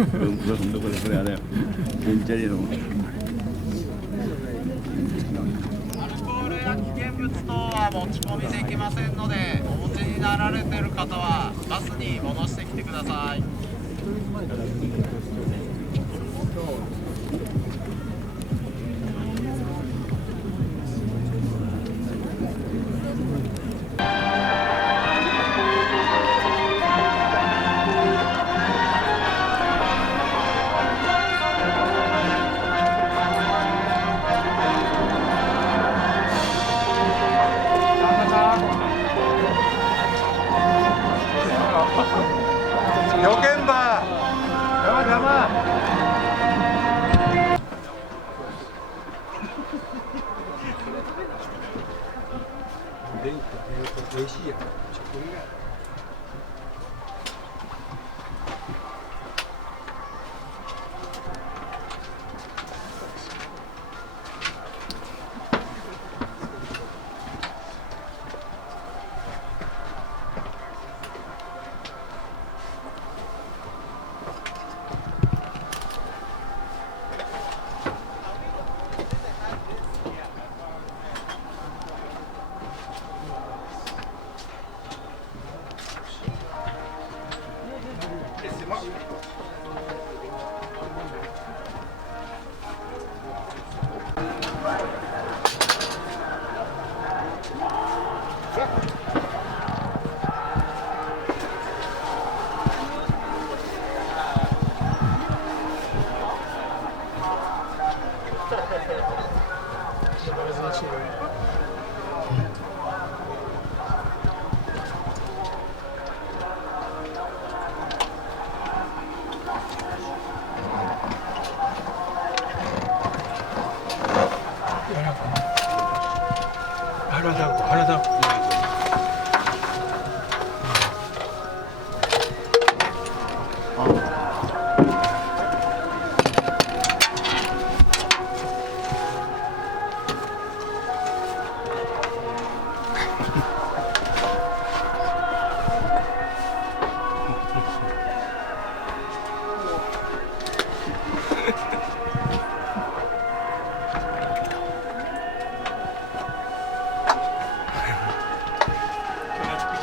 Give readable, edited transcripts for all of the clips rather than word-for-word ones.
belum boleh ada mencari dong. アルコールや危険物等は持ち込みできませんので、お持ちになられている方はバスに戻してきてください。よけんば山おいしいやん。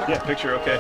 Yeah, picture, okay.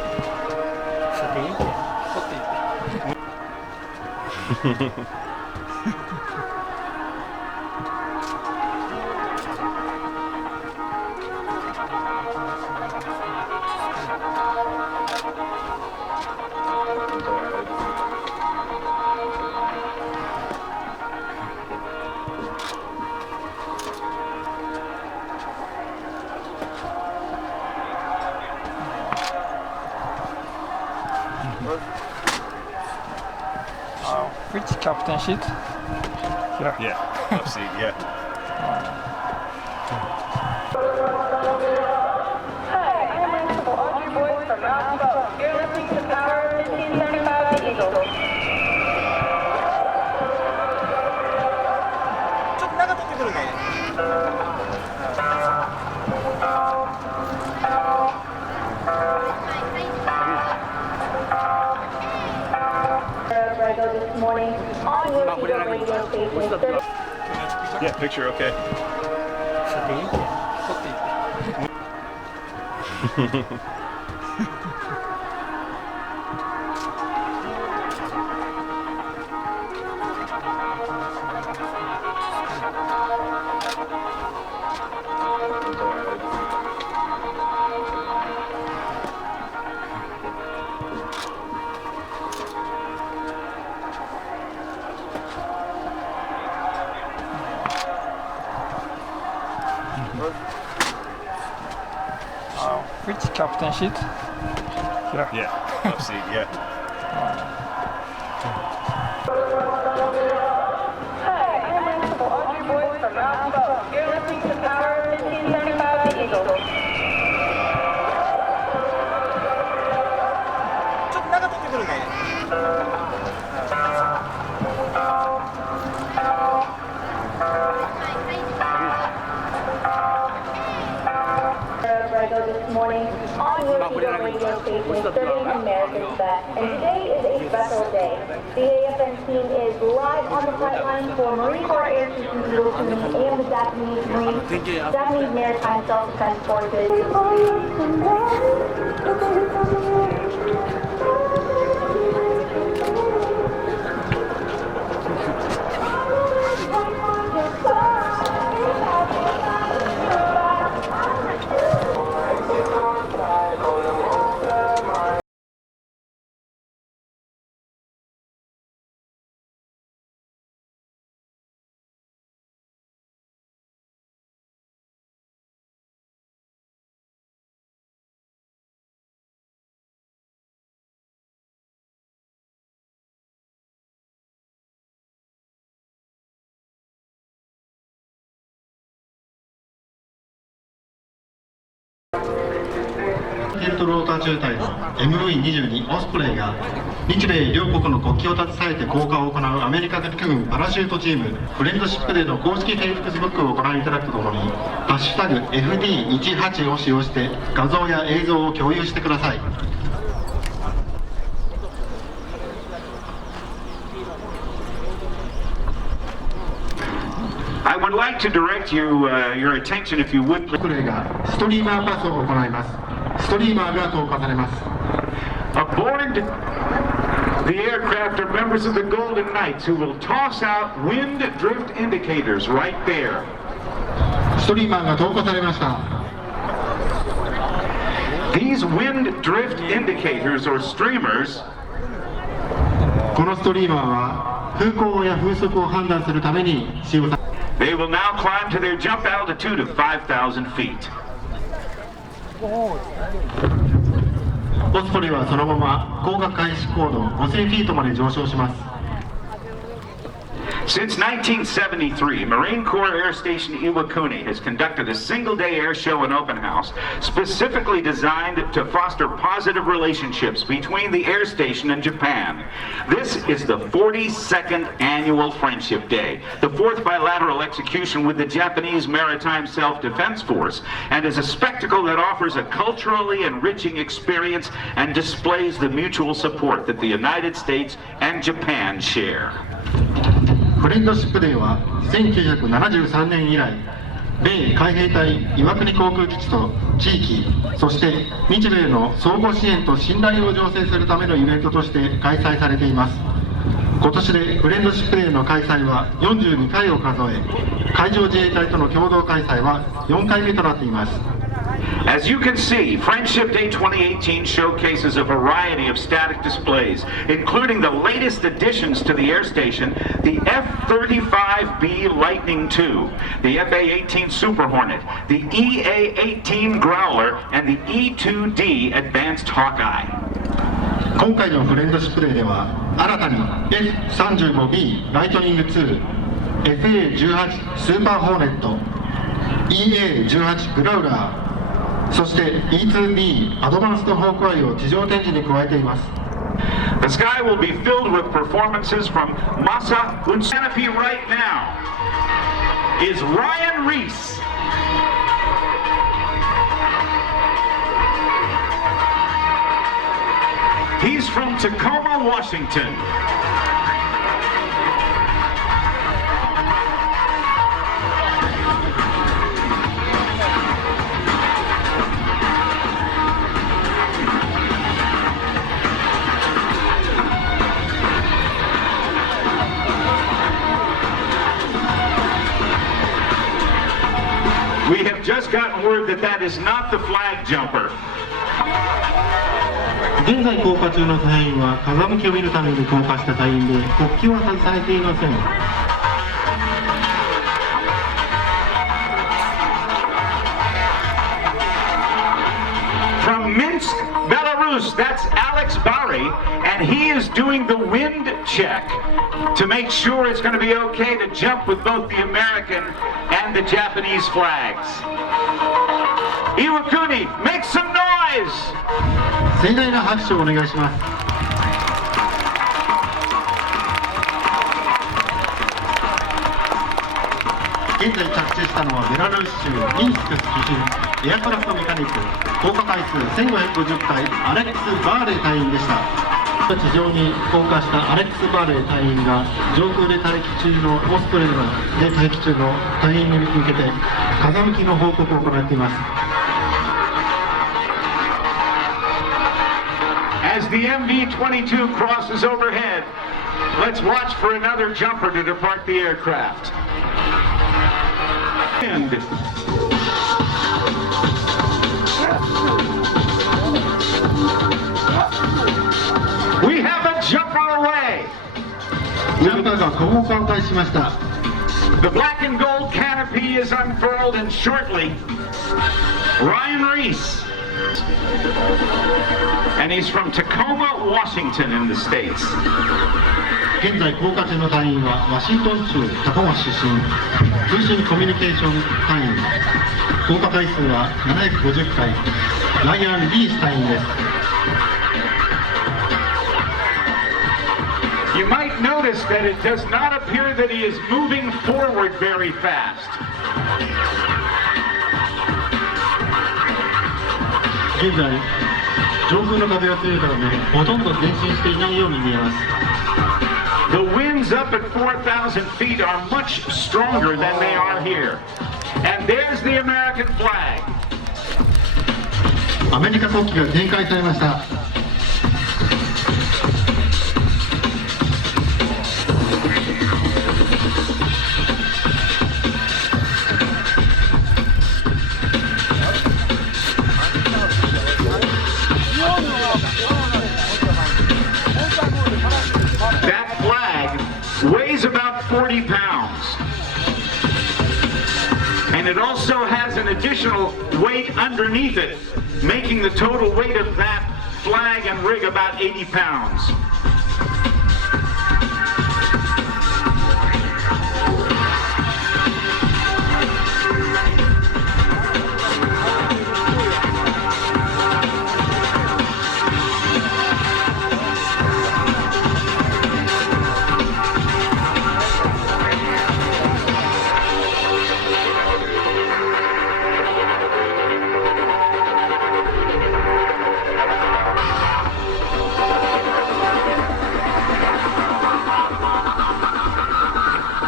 Which captain seat? Here. Yeah, left seat, yeah. Hi, I'm Principal Audrey Boyd from Mountain Boat. You're listening to Power 1575 The Eagle. ちょっと長取ってくるね。This morning on your radio station. Yeah, picture, okay. Which captain seat? Here. Yeah, left seat, yeah. Hi, I'm Principal Audrey Boyd from Mountain Boat. You're listening to Power 1575 The Eagle. ちょっと長取ってくるね。This morning on your radio station serving America's best. And today is a special day. The AFN team is live on the front line for Marine Corps Air Station Iwakuni and the Japanese Maritime Self-Defense Forces.ヘルトローター中隊の MV-22 オスプレイが日米両国の国旗を携えて降下を行うアメリカ陸軍パラシュートチームフレンドシップデーの公式 Facebook をご覧いただくとともにハッシュタグ FD18 を使用して画像や映像を共有してください。I would like to direct your attention, if you would, オスプレイがストリーマーパスを行います。ストリーマーが投下されます。 aboard the aircraft are members of the Golden Knights who will toss out wind drift indicators right there. ストリーマーが投下されました。 These wind drift indicators or streamers このストリーマーは風向や風速を判断するために使用されます。 They will now climb to their jump altitude of 5,000 feet. オスプレイはそのまま降下開始高度5000フィートまで上昇します。 Since 1973, Marine Corps Air Station Iwakuni has conducted a single-day air show and open house specifically designed to foster positive relationships between the air station and Japan. This is the 42nd annual Friendship Day, the fourth bilateral execution with the Japanese Maritime Self-Defense Force, and is a spectacle that offers a culturally enriching experience and displays the mutual support that the United States and Japan share. フレンドシップデーは1973年以来米海兵隊岩国航空基地と地域そして日米の相互支援と信頼を醸成するためのイベントとして開催されています。今年でフレンドシップデーの開催は42回を数え海上自衛隊との共同開催は4回目となっています。 As you can see, Friendship Day 2018 showcases a variety of static displays, including the latest additions to the air station, the F-35B Lightning II, the FA-18 Super Hornet, the EA-18 Growler, and the E-2D Advanced Hawkeye. 今回のフレンドシップデーでは新たに F-35B ライトニング2、FA-18 スーパーホーネット、EA-18 グラウラー、そして E2D アドバンストホークアイを地上展示に加えています。 The sky will be filled with performances from Masa Unsanapy right now is Ryan Reese. He's from Tacoma, Washington. We have just gotten word that that is not the flag jumper. 現在降下中の隊員は風向きを見るために降下した隊員で国旗は外されていません。 From Minsk, Belarus, that's Alex Bari, and he is doing the wind check to make sure it's going to be okay to jump with both the American and the Japanese flags. Iwakuni, make some noise! 盛大な拍手をお願いします。現在着地したのはベラルーシ州ミンスク出身エアクラフトメカニック降下回数1550回アレックス・バーレー隊員でした。地上に降下したアレックス・バーレー隊員が上空で待機中のオスプレイで待機中の隊員に向けて風向きの報告を行っています。 As the MV-22 crosses overhead, let's watch for another jumper to depart the aircraft. And we have a jumper away. ジャンパーが降下しました。 The black and gold canopy is unfurled, and shortly, Ryan Reese. And he's from Tacoma, Washington in the States. 現在降下中の隊員はワシントン州タコマ出身通信コミュニケーション隊員降下回数は750回ライアン・リース隊員です。 You might notice that it does not appear that he is moving forward very fast. 現在上空の風が強いためほとんど前進していないように見えます。 The winds up at 4,000 feet are much stronger than they are here. And there's the American flag. アメリカ国旗が展開されました。 That flag weighs about 40 pounds. And it also has an additional weight underneath it, making the total weight of that flag and rig about 80 pounds.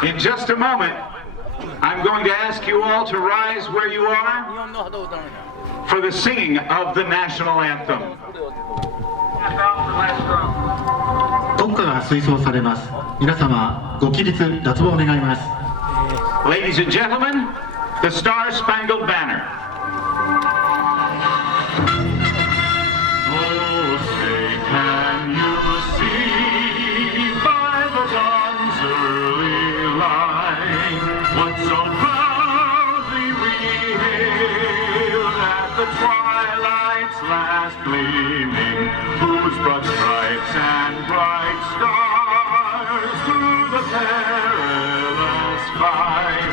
In just a moment, I'm going to ask you all to rise where you are for the singing of the national anthem. 国歌が吹奏されます。皆様ご起立脱帽願います。 Ladies and gentlemen, the Star-Spangled Banner. Oh, say can you see by the dawn's early light what so proudly we hailed at the twilight's last gleaming, whose broad stripes and bright stars through the perilous fight,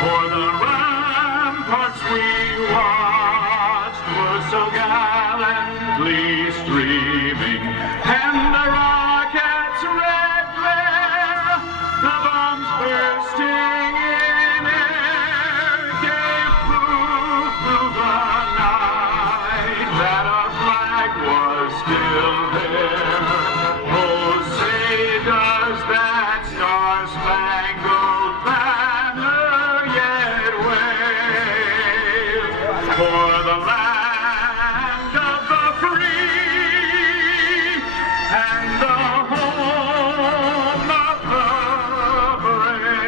for the ramparts we watched were so gallantly streaming, and the rockets' red glare, the bombs bursting in air, gave proof through the night that our flag was still there. Oh, say does that star-spangled banner yet wave for the land of the free and the home of the brave.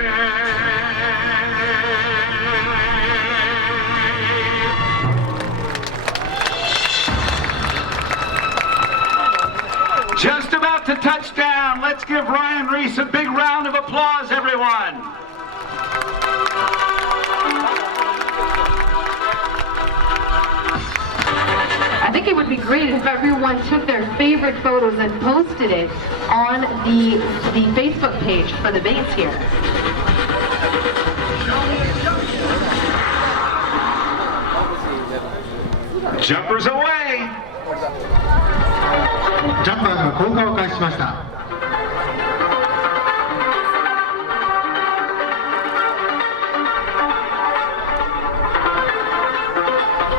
Just about to touch down. Let's give Ryan Reese a big round of applause, everyone. I think it would be great if everyone took their favorite photos and posted it on the Facebook page for the base here. Jumpers away. ジャンパーが降下を開始しました。 The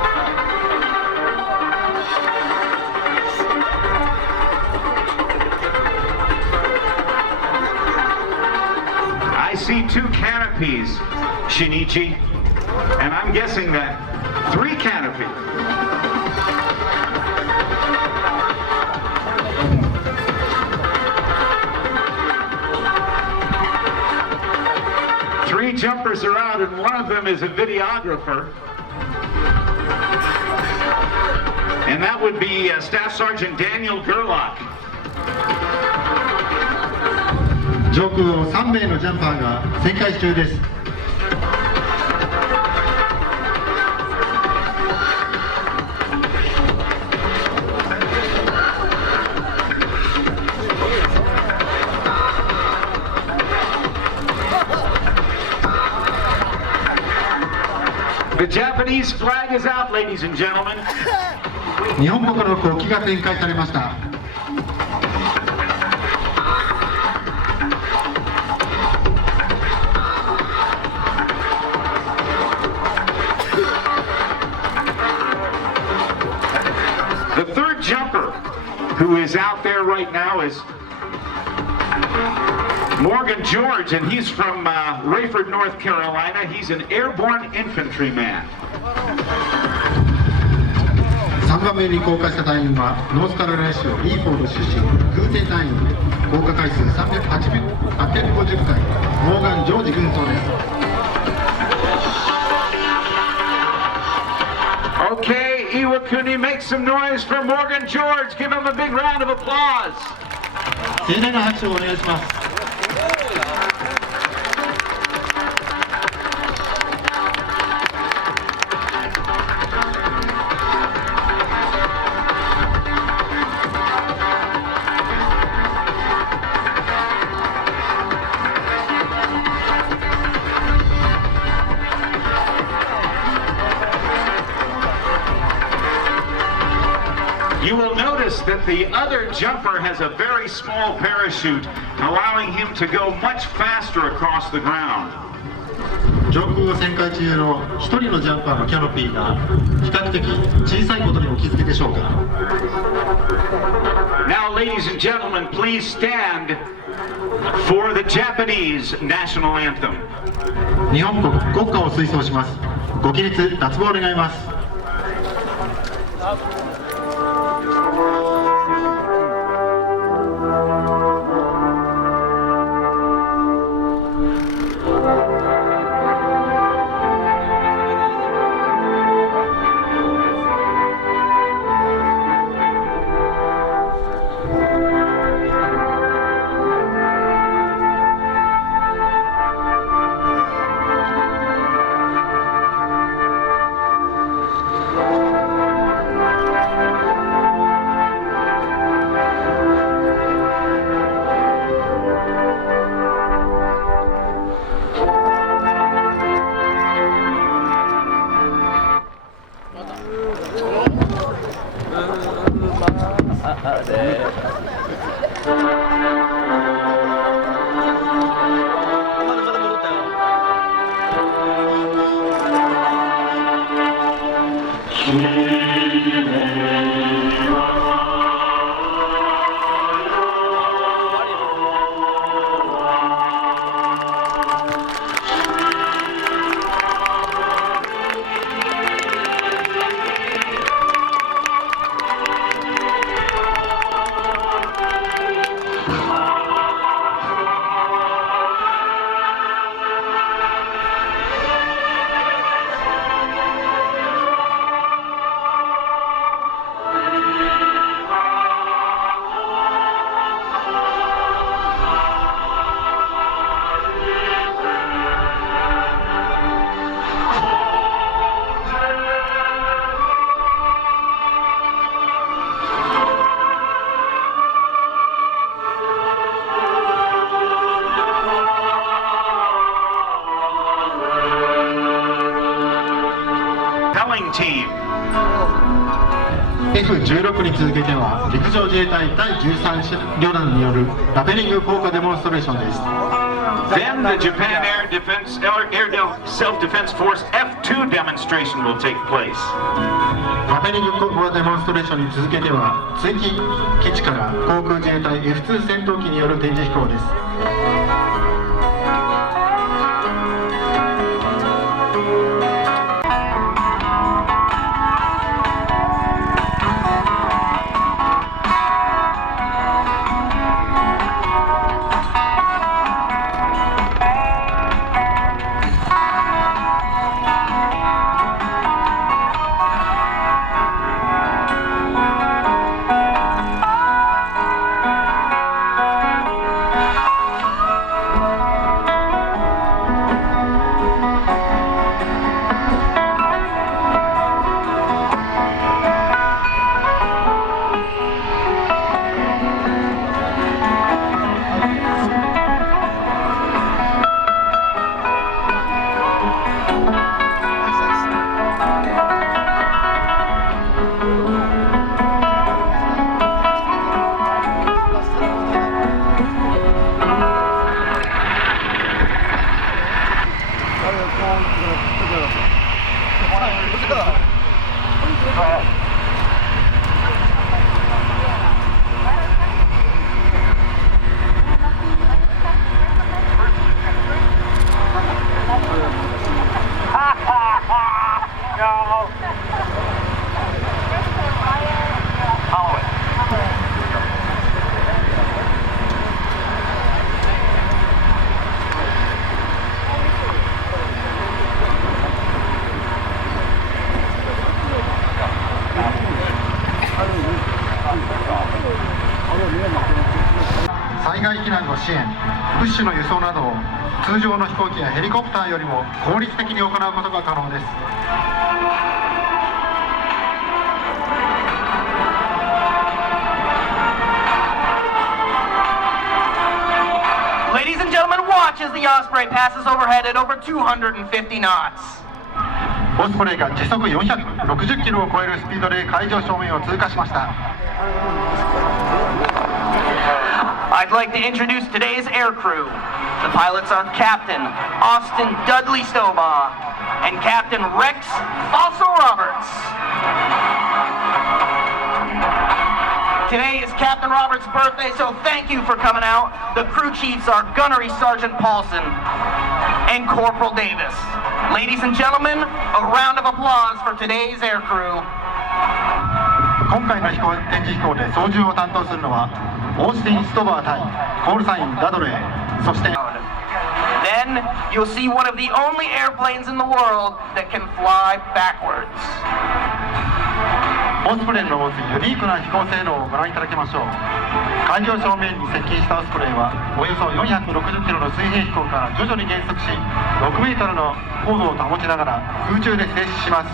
canopies, Shinichi, and I'm guessing that 3 canopies. Three jumpers are out, and one of them is a videographer. And that would be Staff Sergeant Daniel Gerlach. 上空を3名のジャンパーが旋回中です。The Japanese flag is out, ladies and gentlemen. 日本国の国旗が展開されました。The third jumper who is out there right now is Morgan George, and he's from Rayford, North Carolina. He's an airborne infantryman. 3番目に降下した隊員はノースカロライナ州イーフォード出身空挺隊員で降下回数850回モーガン・ジョージ軍曹です。 Okay, Iwakuni, make some noise for Morgan George. Give him a big round of applause. 盛大な拍手をお願いします。 You will notice that the other jumper has a very small parachute, allowing him to go much faster across the ground. 上空を旋回中の1人のジャンパーのキャノピーが比較的小さいことにお気づきでしょうか。 Now, ladies and gentlemen, please stand for the Japanese national anthem. 日本国国歌を吹奏します。ご起立脱帽願います。 F16 に続けては陸上自衛隊第13旅団によるラペリング降下デモンストレーションです。 Then the Japan Air Self-Defense Force F2 demonstration will take place. ラペリング降下デモンストレーションに続けては追記基地から航空自衛隊 F2 戦闘機による展示飛行です。災避難の支援、物資の輸送などを通常の飛行機やヘリコプターよりも効率的に行うことが可能です。Ladies and gentlemen, watch as the Osprey passes overhead at over 250 knots. オスプレイが時速460キロを超えるスピードで海上正面を通過しました。I'd like to introduce today's air crew. The pilots are Captain Austin Dudley Stobaugh and Captain Rex Fossil Roberts. Today is Captain Roberts' birthday, so thank you for coming out. The crew chiefs are Gunnery Sergeant Paulson and Corporal Davis. Ladies and gentlemen, a round of applause for today's air crew. 今回の展示飛行で操縦を担当するのはオースティン・ストバー対コールサイン・ダドレー、そして Then you'll see one of the only airplanes in the world that can fly backwards. オスプレイの持つユニークな飛行性能をご覧いただきましょう。海上正面に接近したオスプレイはおよそ460キロの水平飛行から徐々に減速し、6メートルの高度を保ちながら空中で静止します。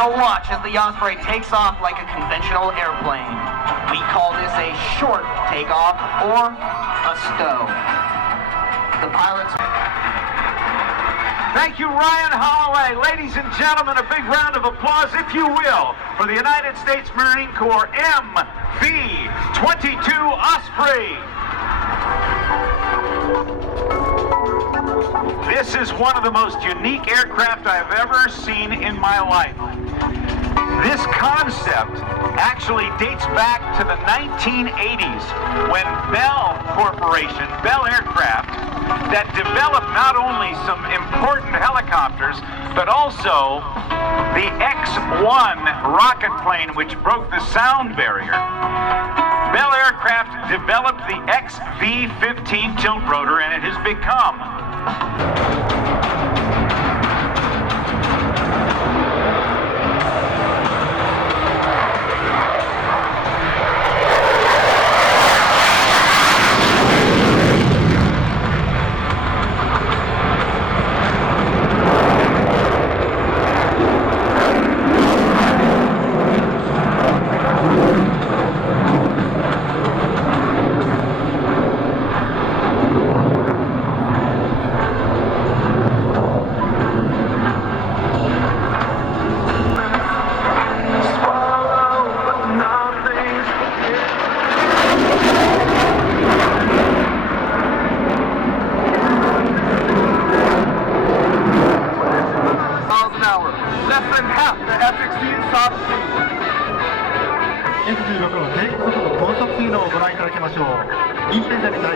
Now watch as the Osprey takes off like a conventional airplane. We call this a short takeoff or a stow. The pilots... Thank you, Ryan Holloway. Ladies and gentlemen, a big round of applause, if you will, for the United States Marine Corps MV-22 Osprey. This is one of the most unique aircraft I've ever seen in my life. This concept actually dates back to the 1980s when Bell Corporation, Bell Aircraft, that developed not only some important helicopters, but also the X-1 rocket plane, which broke the sound barrier. Bell Aircraft developed the XV-15 tiltrotor, and it has become F16 の低速度高速性能をご覧いただきましょう。インペンダに対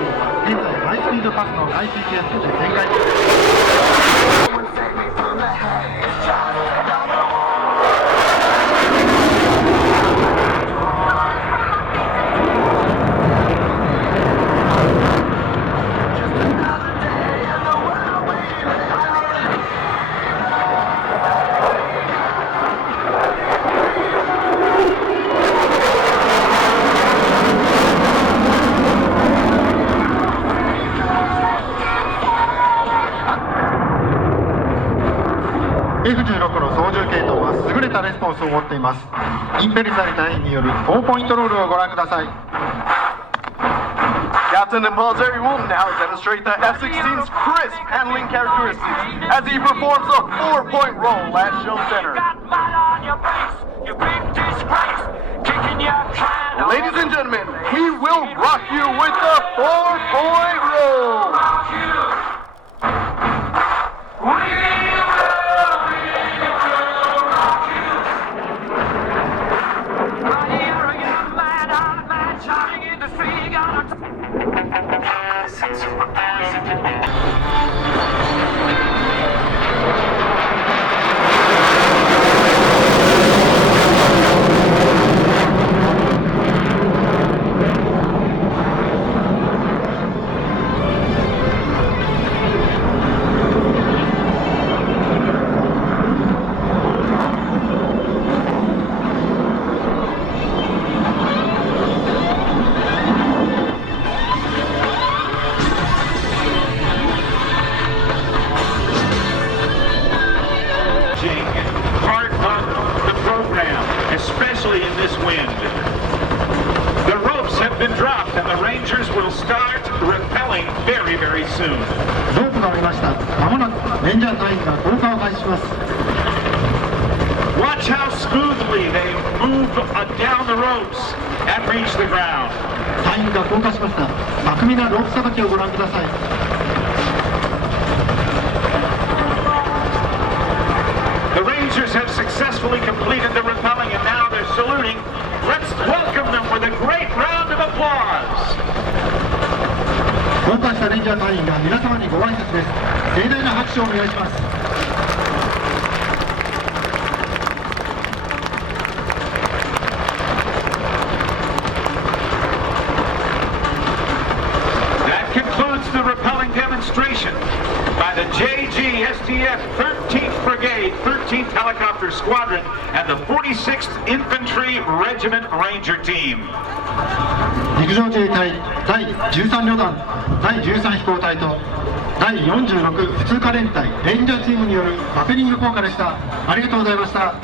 現在ハイスピードパスの ICTS として展開中です。F16 の操縦系統は優れたレスポンスを持っています。インペルザリ隊員による4ポイントロールをご覧ください。 Captain and Military will now demonstrate the F-16's crisp handling characteristics as he performs a 4-point roll at show center. Ladies and gentlemen, he will rock you with the 4-point roll. Especially in this wind. The ropes have been dropped and the Rangers will start rappelling very, very soon. ロープが下りました。まもなくレンジャー隊員が降下を開始します。 Watch how smoothly they move down the ropes and reach the ground. 隊員が降下しました。巧みなロープさばきをご覧ください。 The Rangers have successfully completed the rappelling and now they're saluting. Let's welcome them with a great round of applause. 降下したレンジャー隊員が皆様にご挨拶です。盛大な拍手をお願いします。 That concludes the rappelling demonstration by the JGSDF 13th Brigade, 13th Helicopter Squadron, and the 46th Infantry Regiment Ranger Team. 陸上自衛隊第13旅団第13飛行隊と第46普通科連隊レンジャーチームによるバペリング効果でした。ありがとうございました。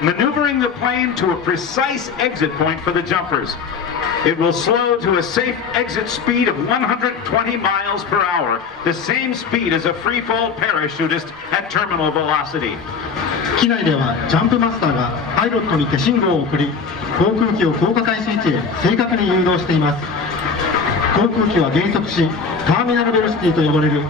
Maneuvering the plane to a precise exit point for the jumpers. It will slow to a safe exit speed of 120 miles per hour, the same speed as a free-fall parachutist at terminal velocity. 機内ではジャンプマスターがパイロットに手信号を送り、航空機を降下開始位置へ正確に誘導しています。航空機は減速し、ターミナルベロシティと呼ばれる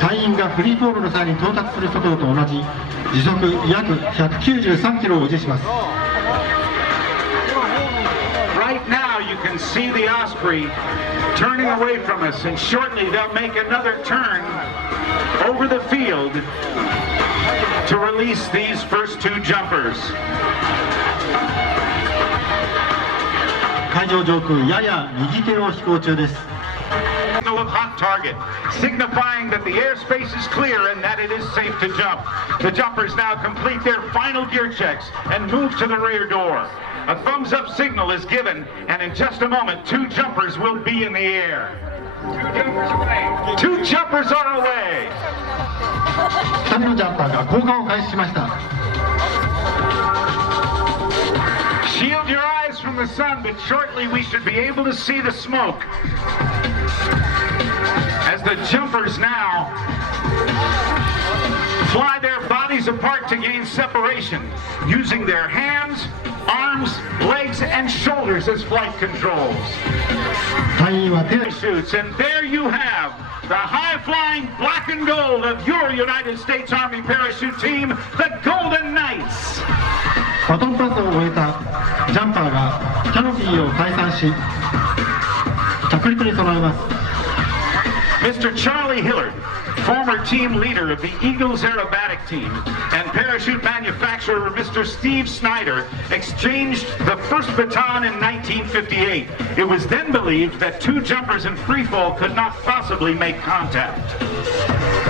隊員がフリーフォールの際に到達する速度と同じ時速約193キロを維持します。Right now you can see the Osprey turning away from us, and shortly they'll make another turn over the field to release these first two jumpers. 会場上空やや右手を飛行中です。Of hot target, signifying that the airspace is clear and that it is safe to jump. The jumpers now complete their final gear checks and move to the rear door. A thumbs up signal is given, and in just a moment, two jumpers will be in the air. Two jumpers are away. 2人のジャンパーが降下を開始しました。 Shield your eyes from the sun, but shortly we should be able to see the smoke. As the jumpers now fly their bodies apart to gain separation, using their hands, arms, legs, and shoulders as flight controls. Parachutes, and there you have the high-flying black and gold of your United States Army parachute team, the Golden Knights. バトンパスを終えたジャンパーがキャノピーを解散し着陸に備えます。 Mr. Charlie Hillard, former team leader of the Eagles aerobatic team, and parachute manufacturer Mr. Steve Snyder exchanged the first baton in 1958. It was then believed that two jumpers in freefall could not possibly make contact.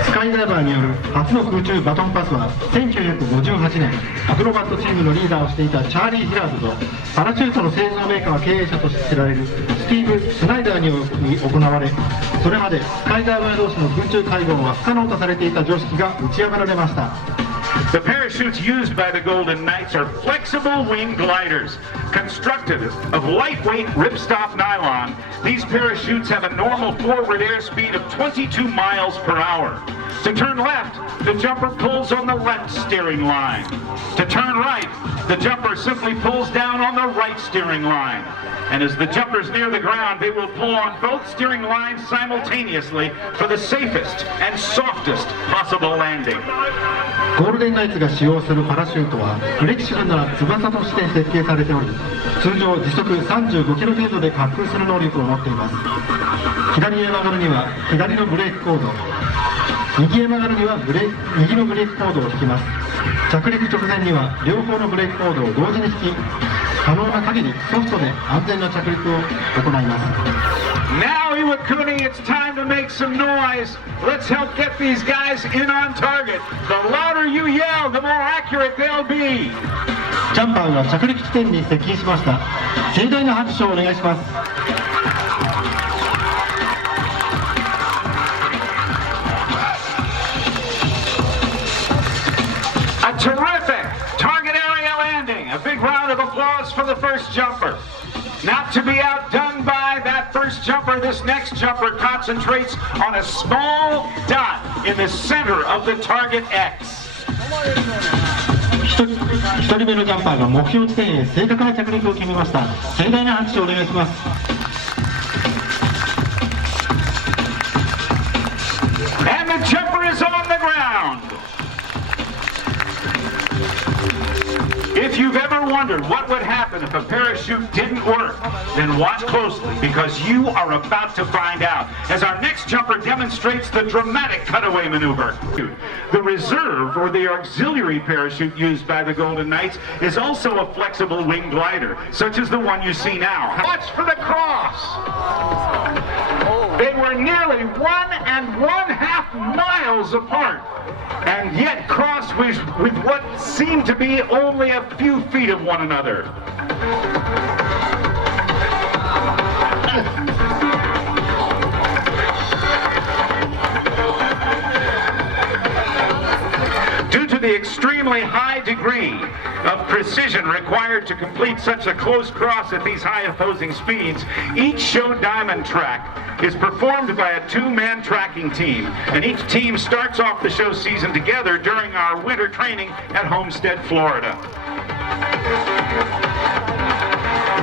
スカイダイバーによる初の空中バトンパスは1958年アクロバットチームのリーダーをしていたチャーリー・ヒラードとパラシュートの製造メーカー経営者として知られるスティーブ・スナイダーにより行われ、それまでスカイダイバー同士の空中会合は不可能とされていた常識が打ち破られました。 The parachutes used by the Golden Knights are flexible wing gliders. Constructed of lightweight ripstop nylon, these parachutes have a normal forward airspeed of 22 miles per hour. To turn left, the jumper pulls on the left steering line. To turn right, the jumper simply pulls down on the right steering line. And as the jumpers near the ground, they will pull on both steering lines simultaneously for the safest and softest possible landing. ゴールデンデンナイツが使用するパラシュートはフレキシブルな翼として設計されており、通常時速35キロ程度で滑空する能力を持っています。左へ曲がるには左のブレーキコード、右へ曲がるには右のブレーキコードを引きます。着陸直前には両方のブレーキコードを同時に引き、可能な限りソフトで安全な着陸を行います。Now, Iwakuni, it's time to make some noise. Let's help get these guys in on target. The louder you yell, the more accurate they'll be. ジャンパーが着陸地点に接近しました。盛大な拍手をお願いします。A terrific target area landing. A big round of applause for the first jumper. Not to be outdone by that first jumper, this next jumper concentrates on a small dot in the center of the target X. 1人目のジャンパーが目標地点へ正確な着陸を決めました。盛大な拍手をお願いします。And the jumper is on the ground. If you've ever wondered what would happen if a parachute didn't work, then watch closely because you are about to find out as our next jumper demonstrates the dramatic cutaway maneuver. The reserve or the auxiliary parachute used by the Golden Knights is also a flexible wing glider, such as the one you see now. Watch for the cross. They were nearly 1.5 miles apart, and yet crossed with what seemed to be only a few feet of one another. Due to the extremely high degree of precision required to complete such a close cross at these high opposing speeds, each show diamond track is performed by a two-man tracking team, and each team starts off the show season together during our winter training at Homestead, Florida.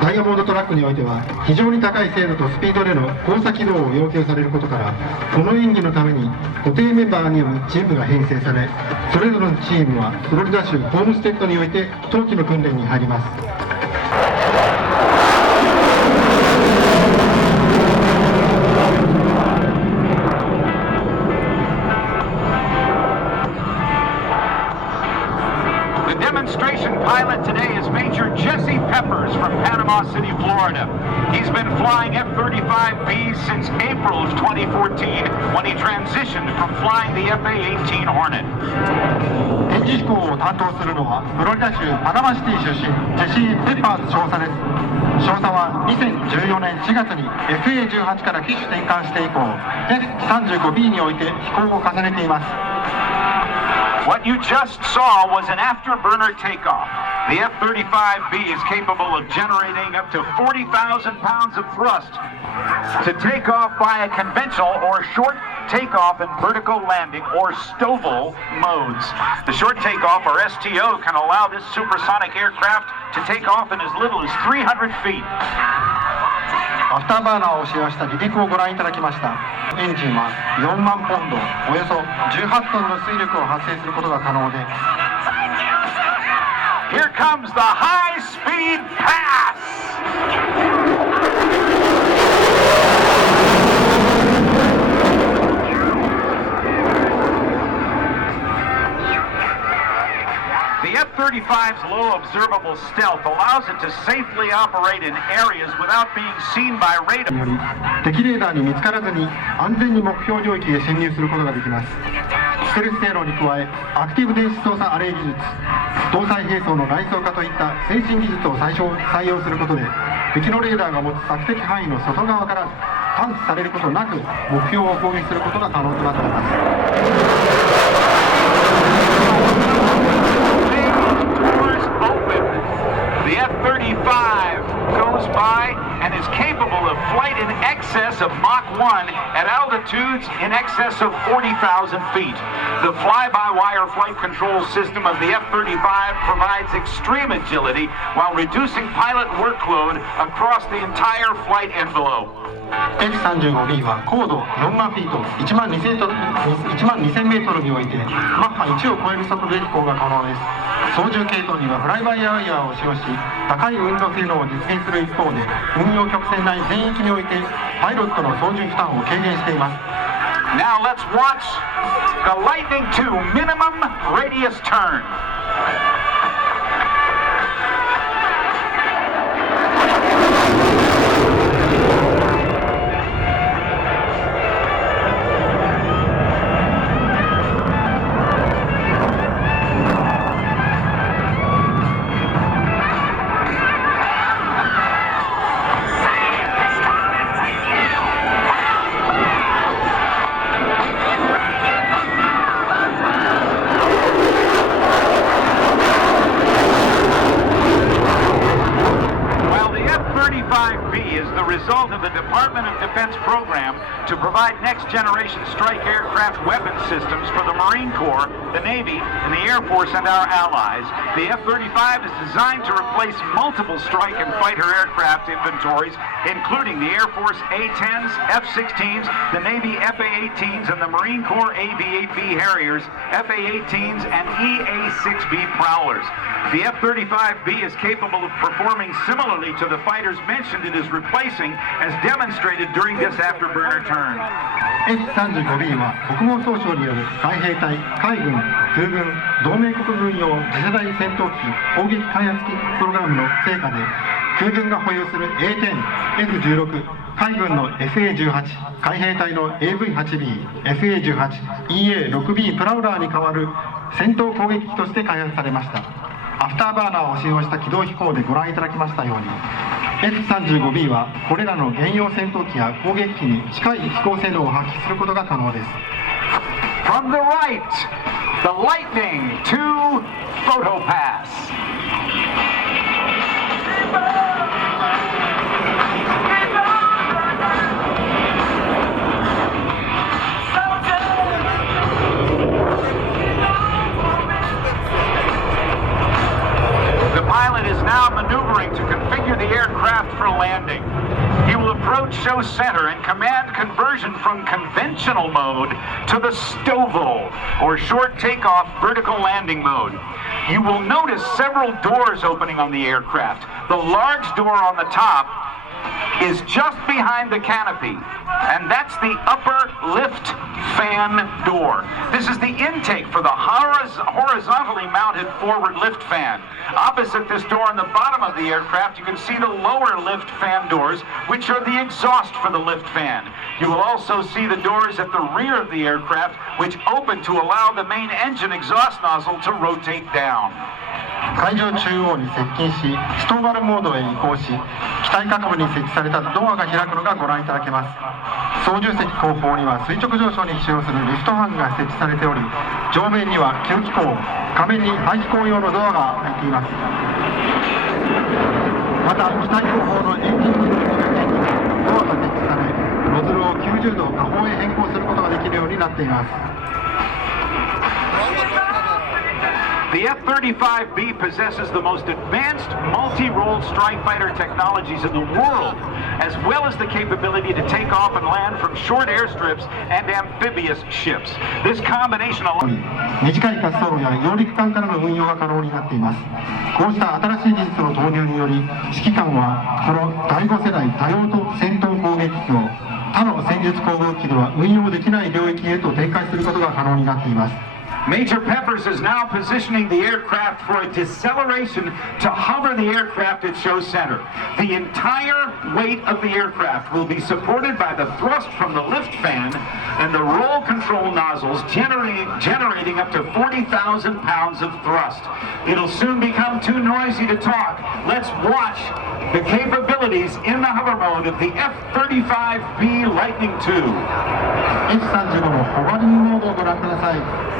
ダイヤモンドトラックにおいては非常に高い精度とスピードでの交差機動を要求されることから、この演技のために固定メンバーによるチームが編成され、それぞれのチームはフロリダ州ホームステッドにおいて冬季の訓練に入ります。Pilot today is Major Jesse Peppers from Panama City, Florida. He's been flying F-35Bs since April of 2014 when he transitioned from flying the FA-18 Hornet. 演技飛行を担当するのはフロリダ州パナマシティ出身ジェシー・ペッパーズ少佐です。少佐は2014年4月に FA-18 から機種転換して以降 F-35B において飛行を重ねています。What you just saw was an afterburner takeoff. The F-35B is capable of generating up to 40,000 pounds of thrust to take off by a conventional or short takeoff and vertical landing or STOVL modes. The short takeoff or STO can allow this supersonic aircraft to take off in as little as 300 feet. アフターバーナーを使用した離陸をご覧いただきました。エンジンは4万ポンド、およそ18トンの推力を発生することが可能で、 Here comes the high-speed pass! The F-35's low observable stealth allows it to safely operate in areas without being seen by radar. より敵レーダーに見つからずに安全に目標領域へ侵入することができます。ステルス性能に加え、アクティブ電子操作アレイ技術、搭載兵装の外装化といった先進技術を採用することで、敵のレーダーが持つ索敵範囲の外側から探知されることなく目標を攻撃することが可能となっています。The F-35 goes by and is capable of flight in excess of Mach 1 at altitude altitudes in excess of 40,000 feet. The fly-by-wire flight control system of the F-35 provides extreme agility while reducing pilot workload across the entire flight envelope. F-35B は高度4万フィート1万2000メートルにおいてマッハ1を超える速度で飛行が可能です。操縦系統にはフライバイワイヤーを使用し、高い運動性能を実現する一方で、運用曲線内全域においてパイロットの操縦負担を軽減しています。Now let's watch the Lightning II minimum radius turn. Result of the Department of Defense program to provide next-generation strike aircraft weapon systems for the Marine Corps, the Navy, and the Air Force and our allies. The F-35 is designed to replace multiple strike and fighter aircraft inventories, including the Air Force A-10s, F-16s, the Navy FA-18s, and the Marine Corps AV-8B Harriers, FA-18s, and EA-6B Prowlers. The F-35B is capable of performing similarly to the fighters mentioned it is replacing, as demonstrated during this afterburner turn. F-35B は国防総省による海兵隊、海軍、空軍、同盟国軍用次世代戦闘機攻撃開発プログラムの成果で、空軍が保有する A-10、F-16、海軍の FA-18、海兵隊の AV-8B、FA-18、EA-6B プラウラーに代わる戦闘攻撃機として開発されました。アフターバーナーを使用した軌道飛行でご覧いただきましたように、F-35B はこれらの現用戦闘機や攻撃機に近い飛行性能を発揮することが可能です。From the right, the Lightning II photo pass. The pilot is now maneuvering to configure the aircraft for landing. He will approach show center and command conversion from conventional mode to the STOVL, or short takeoff vertical landing mode. You will notice several doors opening on the aircraft. The large door on the top is just behind the canopy, and that's the upper lift fan door. This is the intake for the horizontally mounted forward lift fan. Opposite this door on the bottom of the aircraft, you can see the lower lift fan doors, which are the exhaust for the lift fan. You will also see the doors at the rear of the aircraft, which open to allow the main engine exhaust nozzle to rotate down. 会場中央に接近し、ストーバルモードへ移行し、機体各部に設置されたドアが開くのがご覧いただけます。操縦席後方には垂直上昇に使用するリフトハンが設置されており、上面には吸気口、下面に排気口用のドアが開いています。また機体後方のエンジンにドアが設置され、ノズルを90度下方へ変更することができるようになっています。The F-35B possesses the most advanced multi-role strike fighter technologies in the world, as well as the capability to take off and land from short airstrips and amphibious ships. This combination of 短い滑走路や揚陸艦からの運用が可能になっています。こうした新しい技術の投入により、指揮官はこの第5世代多用途戦闘攻撃機を他の戦術航空機では運用できない領域へと展開することが可能になっています。Major Peppers is now positioning the aircraft for a deceleration to hover the aircraft at show center. The entire weight of the aircraft will be supported by the thrust from the lift fan and the roll control nozzles generating up to 40,000 pounds of thrust. It'll soon become too noisy to talk. Let's watch the capabilities in the hover mode of the F-35B Lightning II. F-35 のホバリングモードをご覧ください。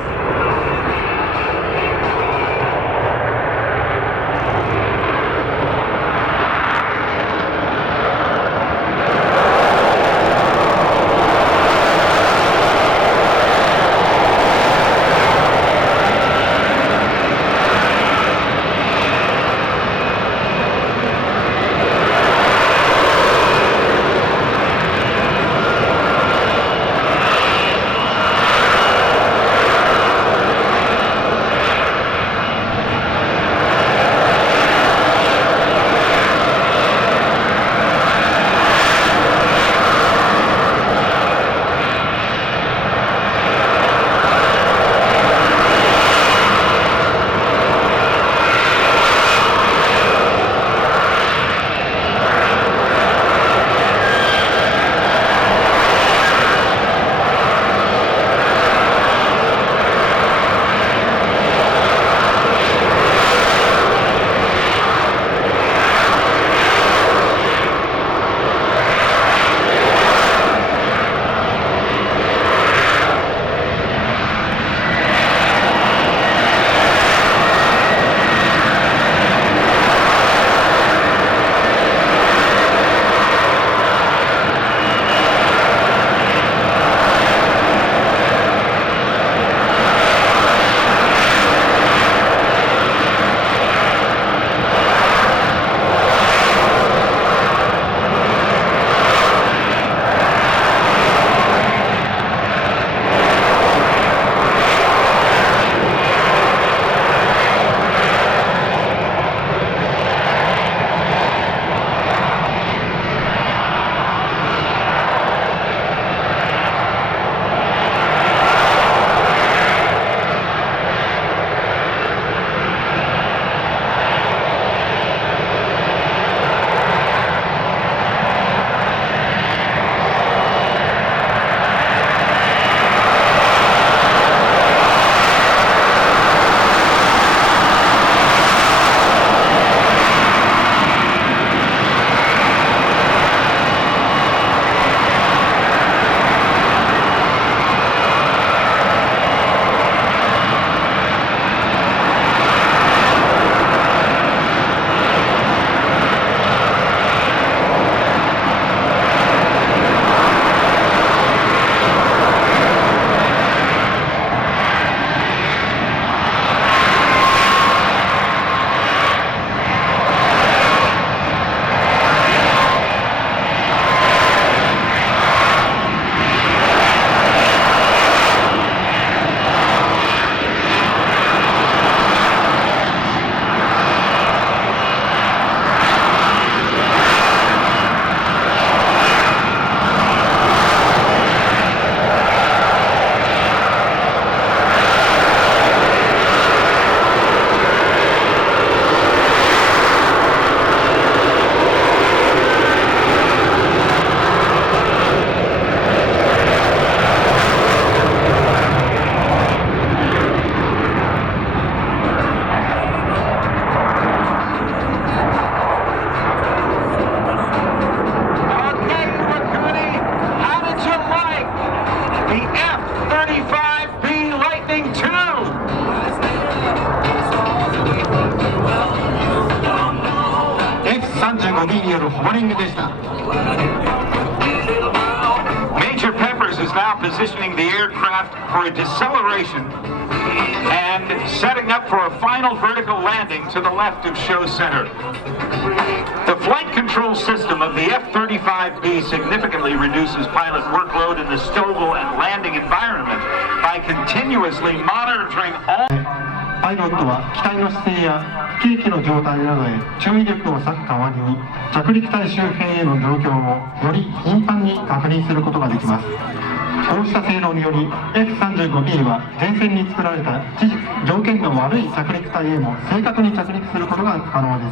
35B によるホバリングでした。Major Peppers is now positioning the aircraft for a deceleration and setting up for a final vertical landing to the left of show center. The flight control system of the F-35B significantly reduces pilot workload in the STOVL and landing environment by continuously monitoring all. パイロットは機体の姿勢や機器の状態などへ注意力を割く代わりに着陸体周辺への状況をより頻繁に確認することができます。こうした性能により F-35B は前線に作られた条件の悪い着陸体へも正確に着陸することが可能です。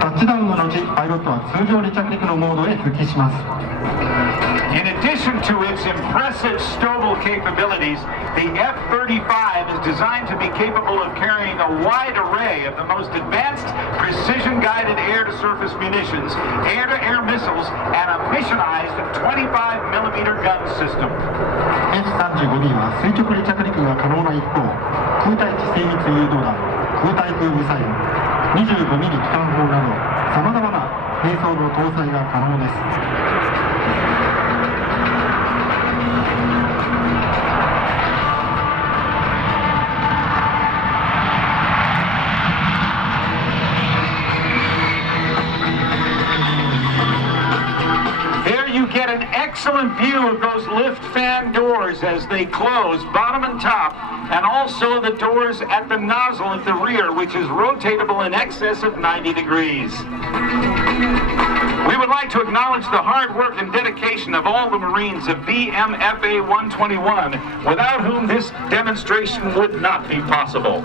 タッチダウンの後、パイロットは通常離着陸のモードへ復帰します。In addition to its impressive STOVL capabilities, the F-35 is designed to be capable of carrying a wide array of the most advanced precision-guided air-to-surface munitions, air-to-air missiles, and a missionized 25mm gun system. F-35B は垂直離着陸が可能な一方、空対地精密誘導弾、空対空ミサイル、25mm 機関砲などさまざまな兵装の搭載が可能です。You get an excellent view of those lift fan doors as they close, bottom and top, and also the doors at the nozzle at the rear, which is rotatable in excess of 90 degrees. We would like to acknowledge the hard work and dedication of all the Marines of BMFA 121, without whom this demonstration would not be possible.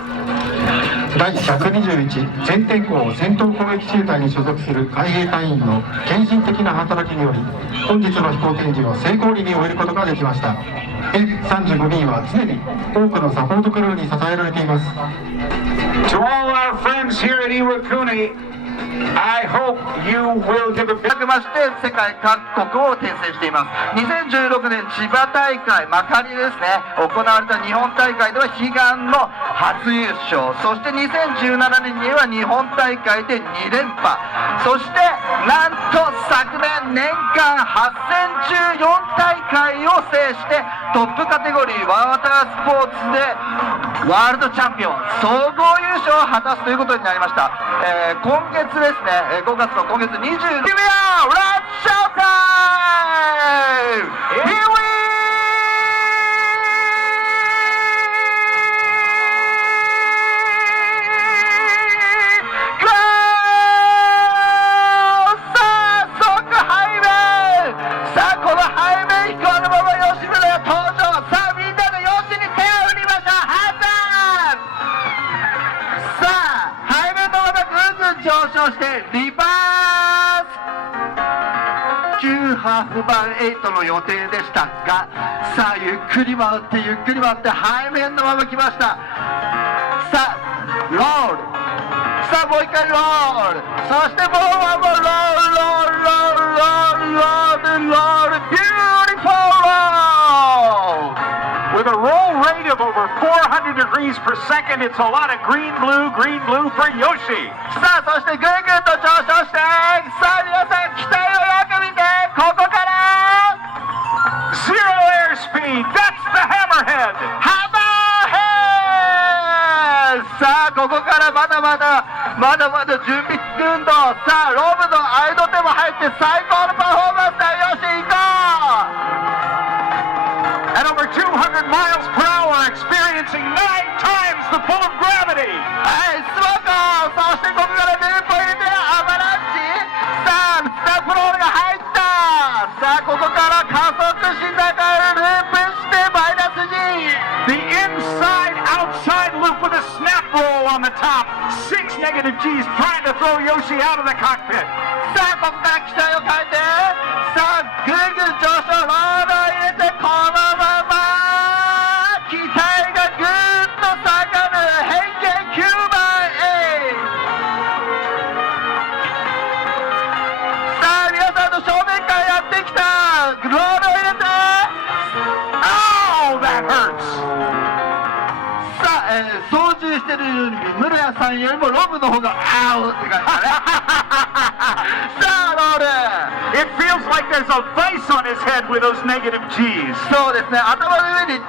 第121全天候戦闘攻撃中隊に所属する海兵隊員の献身的な働きにより本日の飛行展示を成功裏に終えることができました。 F-35B は常に多くのサポートクルーに支えられています。 To all our friends here at Iwakuni, I hope you will give a big まして世界各国を転戦しています。2016年千葉大会幕張ですね、行われた日本大会では悲願の初優勝、そして2017年には日本大会で2連覇、そしてなんと昨年年間8戦中4大会を制してトップカテゴリーワータースポーツでワールドチャンピオン総合優勝を果たすということになりました。今月ですね、5月の今月20日、Let's show time! Here we go! さあ、即背面！さあ、この背面飛行のまま吉村が登場！さあ、みんなで吉に手を振りましょう！ハンさあ、背面のままぐんぐん上昇してリバース9ハーフ版8の予定でしたが、さあゆっくり回ってゆっくり回って背面のまま来ました。さあロール、さあもう一回ロール、そしてもうワンモーロールロールロールロールロールロールビューティフルロール With a roll rate of over 400 degrees per second, it's a lot of green blue for Yoshi. さあそしてぐんぐんと上昇して、さあ皆さん機体をよく見て、ここからZero airspeed, that's the hammerhead. ハマーヘッド、さあここからまだまだ準備運動、さあロブのアイド手も入って最高のパフォーマンスだ。よし行こう。At over 200 miles per hour, experiencing 9 times the pull of gravity. はい、スモーク、そしてここからループを入れてアバランチ、さあスナップロールが入った。さあここから加速しながらループしてマイナス G。 The inside-outside loop with a snap roll on the top. 6 negative Gs trying to throw Yoshi out of the cockpit. さあここから機体を変えて、さあぐんぐん上昇、ロールを入れてこのまま機体がぐーっと下がる変形9番 A。 さあ皆さんの正面からやってきたロールを入れて、 Oh, that hurts. さあ、操縦してる室谷さんよりもロブの方がアウって感じだね。さあロール It feels like there's a vice on his head with those negative G's. そうですね、頭の上に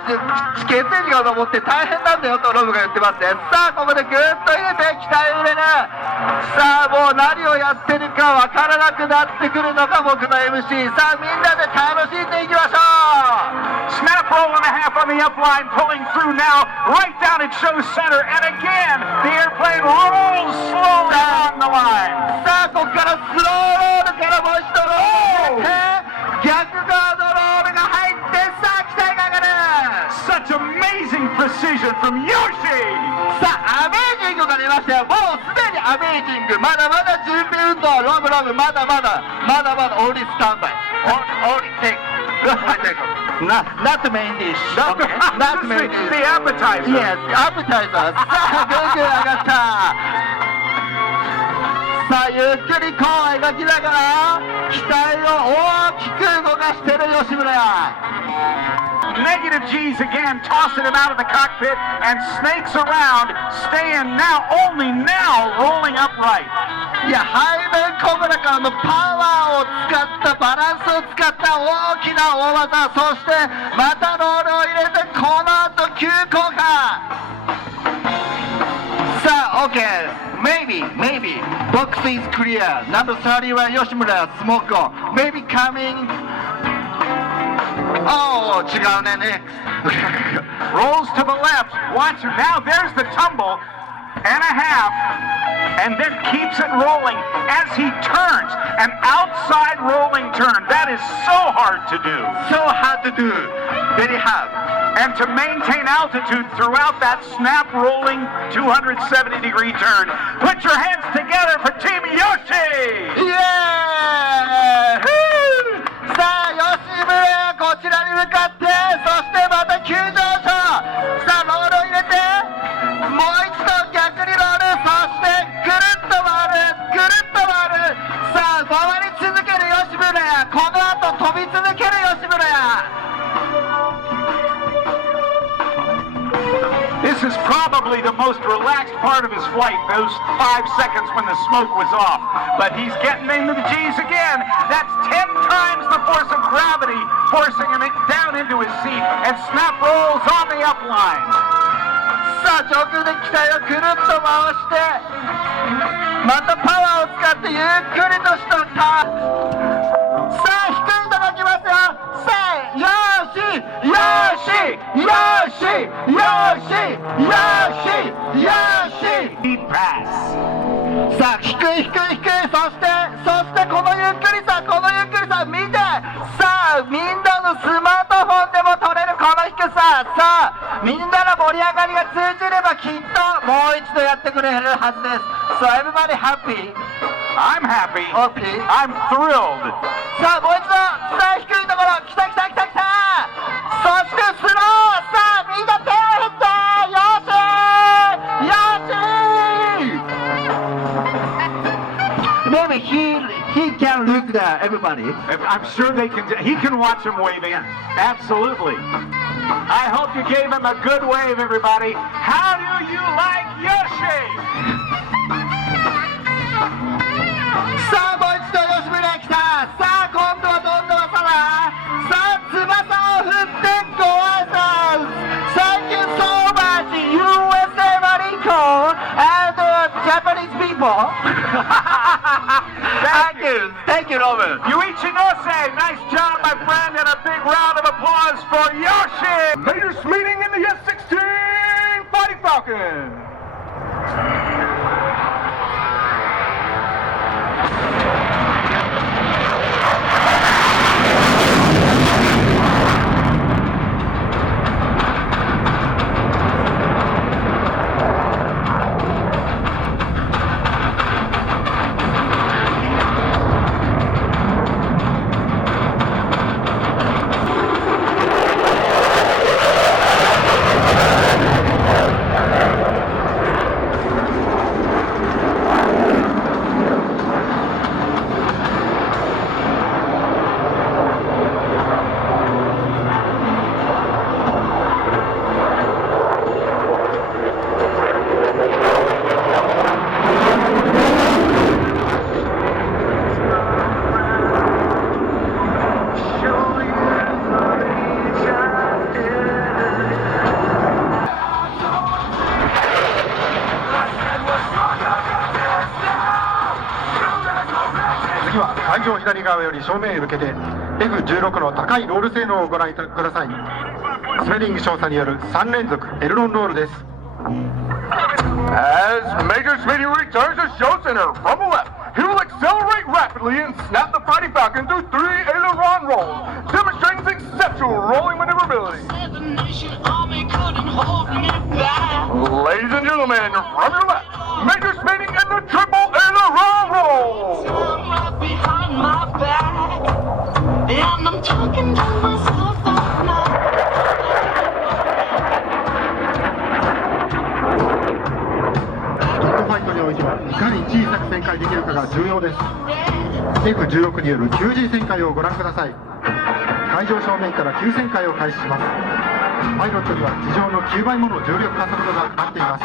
血液が上って大変なんだよとロブが言ってますね。さあここでぐっと入れて期待入れる。さあもう何をやってるかわからなくなってくるのが僕の MC。 さあみんなで楽しんでいきましょう。 Snap roll and a half on the upline, pulling through now, right down at show center, and again, the airplane rolls slowly on the line. さあここからスローロールからもう一度ロール逆側のロールが入ってさあ期待が上がる。 Such amazing precision from Yoshi. さあアメージングが出ましたよ。もうすでにアメージング。まだまだ準備運動。ロブまだまだオーリースタンバイ。オーリーテイク。Not the main dish. Not the main dish. The appetizer. Yes, appetizer. さあぐんぐん上がった。さあゆっくり弧を描きながら機体を大きく動かしてる吉村や。Negative G's again, tossing him out of the cockpit and snakes around, staying now, only now, rolling upright. いや背面コブラからのパワーを使ったバランスを使った大きな大技、そしてまたロールを入れてこの後急降下。さあ OK、maybe box is clear. Number 31 Yoshimura smoke on maybe coming. Oh 違うね。Rolls to the left, watch it, now there's the tumble and a half, and then keeps it rolling as he turns, an outside rolling turn. That is so hard to do. So hard to do, very hard. And to maintain altitude throughout that snap rolling 270-degree turn. Put your hands together for Team Yoshi! Yeah! さあ吉村こちらに向かって、そしてまた急上昇。さあロールを入れてもう一度逆にロール、そしてぐるっと回る。さあ回り続ける吉村や、この後飛び続ける吉村や。This is probably the most relaxed part of his flight, those 5 seconds when the smoke was off. But he's getting into the G's again. That's 10 times the force of gravity, forcing him down into his seat, and snap rolls on the upline. さあ上空で機体をくるっと回して、またパワーを使ってゆっくりとしたさあ低いとこ来ますよ。さあよしDeep pass. さあ低い、そしてこのゆっくりさ見て、さあみんなのスマートフォンでも撮れるこの低さ。さあみんなの盛り上がりが通じればきっともう一度やってくれるはずです。So everybody happy? I'm happy. Okay. I'm thrilled. さあもう一度、さあ低いところ来た。そしてスロー。さあみんな手を振ってMaybe he can look there, everybody. I'm sure they can. He can watch him waving. Absolutely. I hope you gave him a good wave, everybody. How do you like Yoshi? さあもう一度吉村来た。さあ今度はどんどんさあ翼を振ってご挨拶。 Thank you so much USA Marine Corps and Japanese people. Thank you, Robin. Yuichi Nose, nice job, my friend, and a big round of applause for Yoshi. Latest meeting in the F-16 Fighting Falcon. 左側より正面へ向けて F16 の高いロール性能をご覧ください。スメリング少佐による3連続エルロンロールです。 As Major Smitty returns to show center from the left, he will accelerate rapidly and snap the Fighting Falcon through 3 aileron rolls, demonstrating his exceptional rolling maneuverability. Ladies and gentlemen, from your left, Major Smitty in the triple aileron roll. And I'm talking to myself at night. ファイトにおいてはいかに小さく旋回できるかが重要です。 F16 による 9G 旋回をご覧ください。会場正面から急旋回を開始します。パイロットには地上の9倍もの重力加速度がかかっています。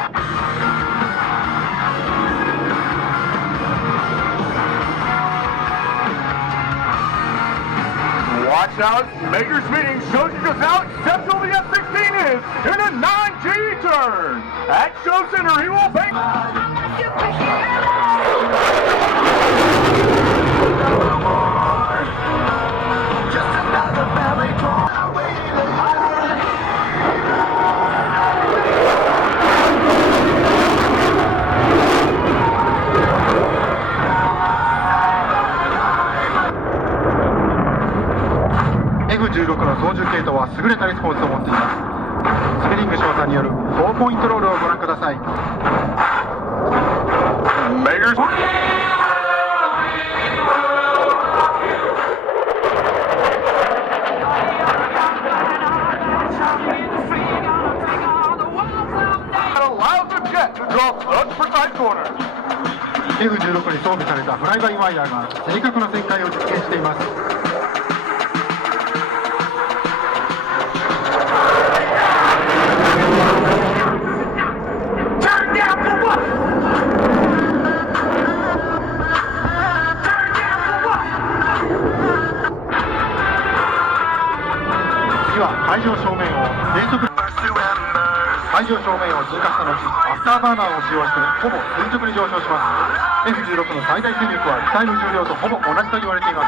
Watch now as Maker's meeting shows you just how exceptional the F-16 is in a 9G turn. At show center, he will bank. Just another ballet call. F16 の操縦系統は優れたレスポンスを持っています。スメリング少佐による4ポイントロールをご覧ください。 Maker's allows the jet to draw such precise corners. F16 に装備されたフライバイワイヤーが正確な旋回を実現しています。 会場正面を低速会場正面を通過した後、アフターバーナーを使用してほぼ垂直に上昇します。 F16 の最大推力は機体の重量とほぼ同じと言われています。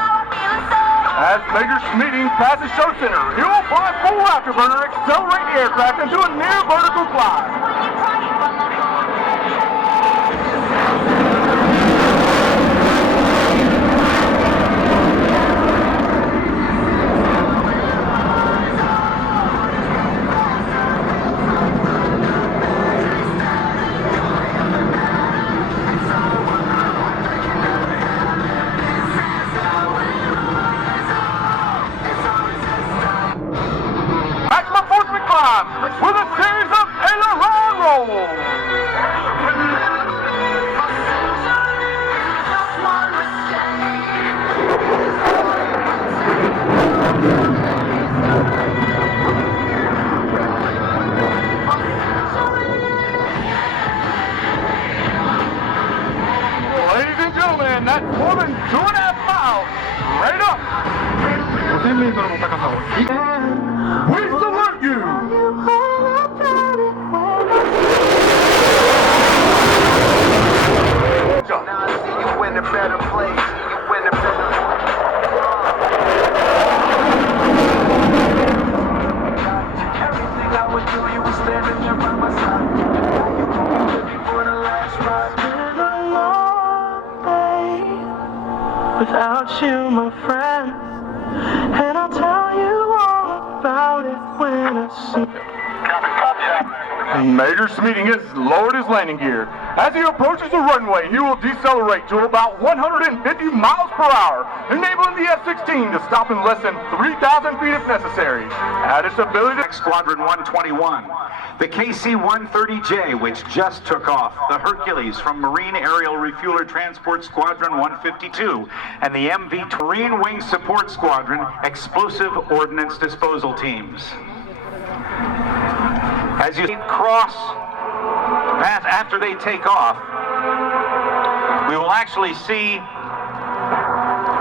As Maker's meeting passes show center, he will fly full afterburner, accelerate the aircraft into a near vertical climb. With a series of aileron rolls. Ladies and gentlemen, that's more than 2.5 miles straight up. 5000メートルの高さを We salute you. Now I see you in a better place. You in a better everything I would do, you were standing there by my side. You were looking for the last ride. It's been a long day without you, my friend. And I'll tell you all about it when I see you. Maker's meeting has lowered his landing gear. As he approaches the runway, he will decelerate to about 150 miles per hour, enabling the F-16 to stop in less than 3,000 feet if necessary. At its ability to Squadron 121, the KC-130J, which just took off, the Hercules from Marine Aerial Refueler Transport Squadron 152, and the MV Marine Wing Support Squadron Explosive Ordnance Disposal Teams. As you cross path after they take off, we will actually see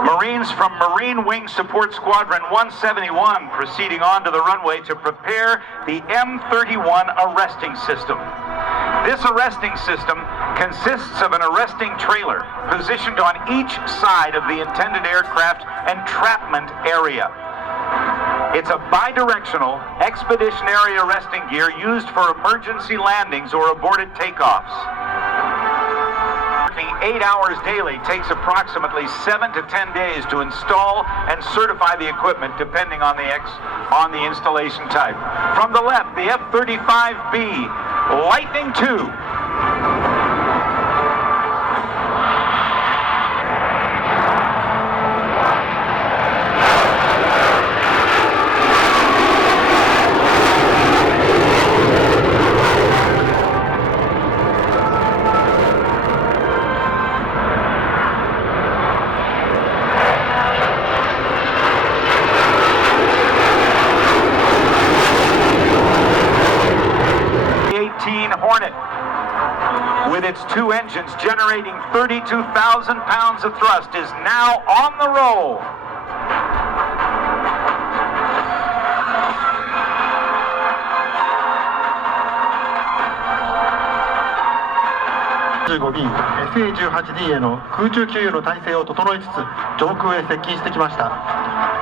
Marines from Marine Wing Support Squadron 171 proceeding onto the runway to prepare the M31 arresting system. This arresting system consists of an arresting trailer positioned on each side of the intended aircraft entrapment area. It's a bidirectional, expeditionary arresting gear used for emergency landings or aborted takeoffs. Working 8 hours daily takes approximately 7 to 10 days to install and certify the equipment depending on the installation type. From the left, the F-35B Lightning II. Hornet, with its 2 engines generating 32,000 pounds of thrust, is now on the roll. FA-18D への空中給油の体制を整えつつ上空へ接近してきました。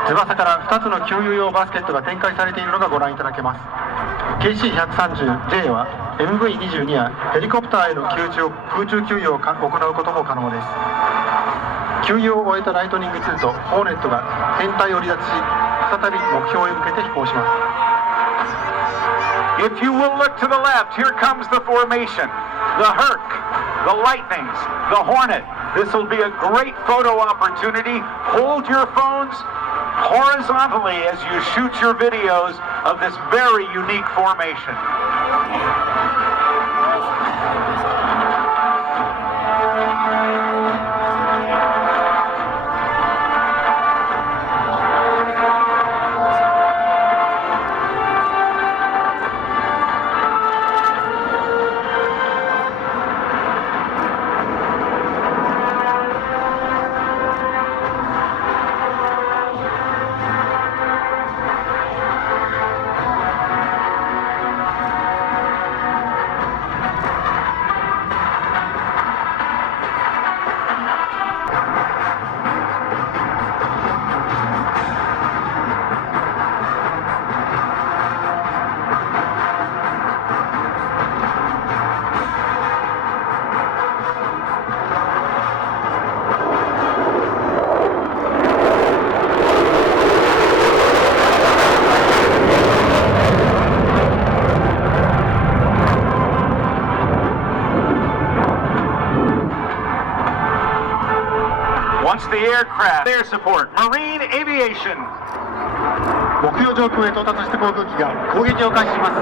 翼から2つの給油用バスケットが展開されているのがご覧いただけます。KC-130J は MV-22 やヘリコプターへの空中給油を行うことも可能です。給油を終えたライトニング2とホーネットが天体を離脱し、再び目標へ向けて飛行します。If you will look to the left, here comes the formation. The Herc, the Lightnings, the Hornet. This will be a great photo opportunity. Hold your phones horizontally as you shoot your videos of this very unique formation. Once the aircraft, air support, marine aviation. 目標上空へ到達した航空機が攻撃を開始します。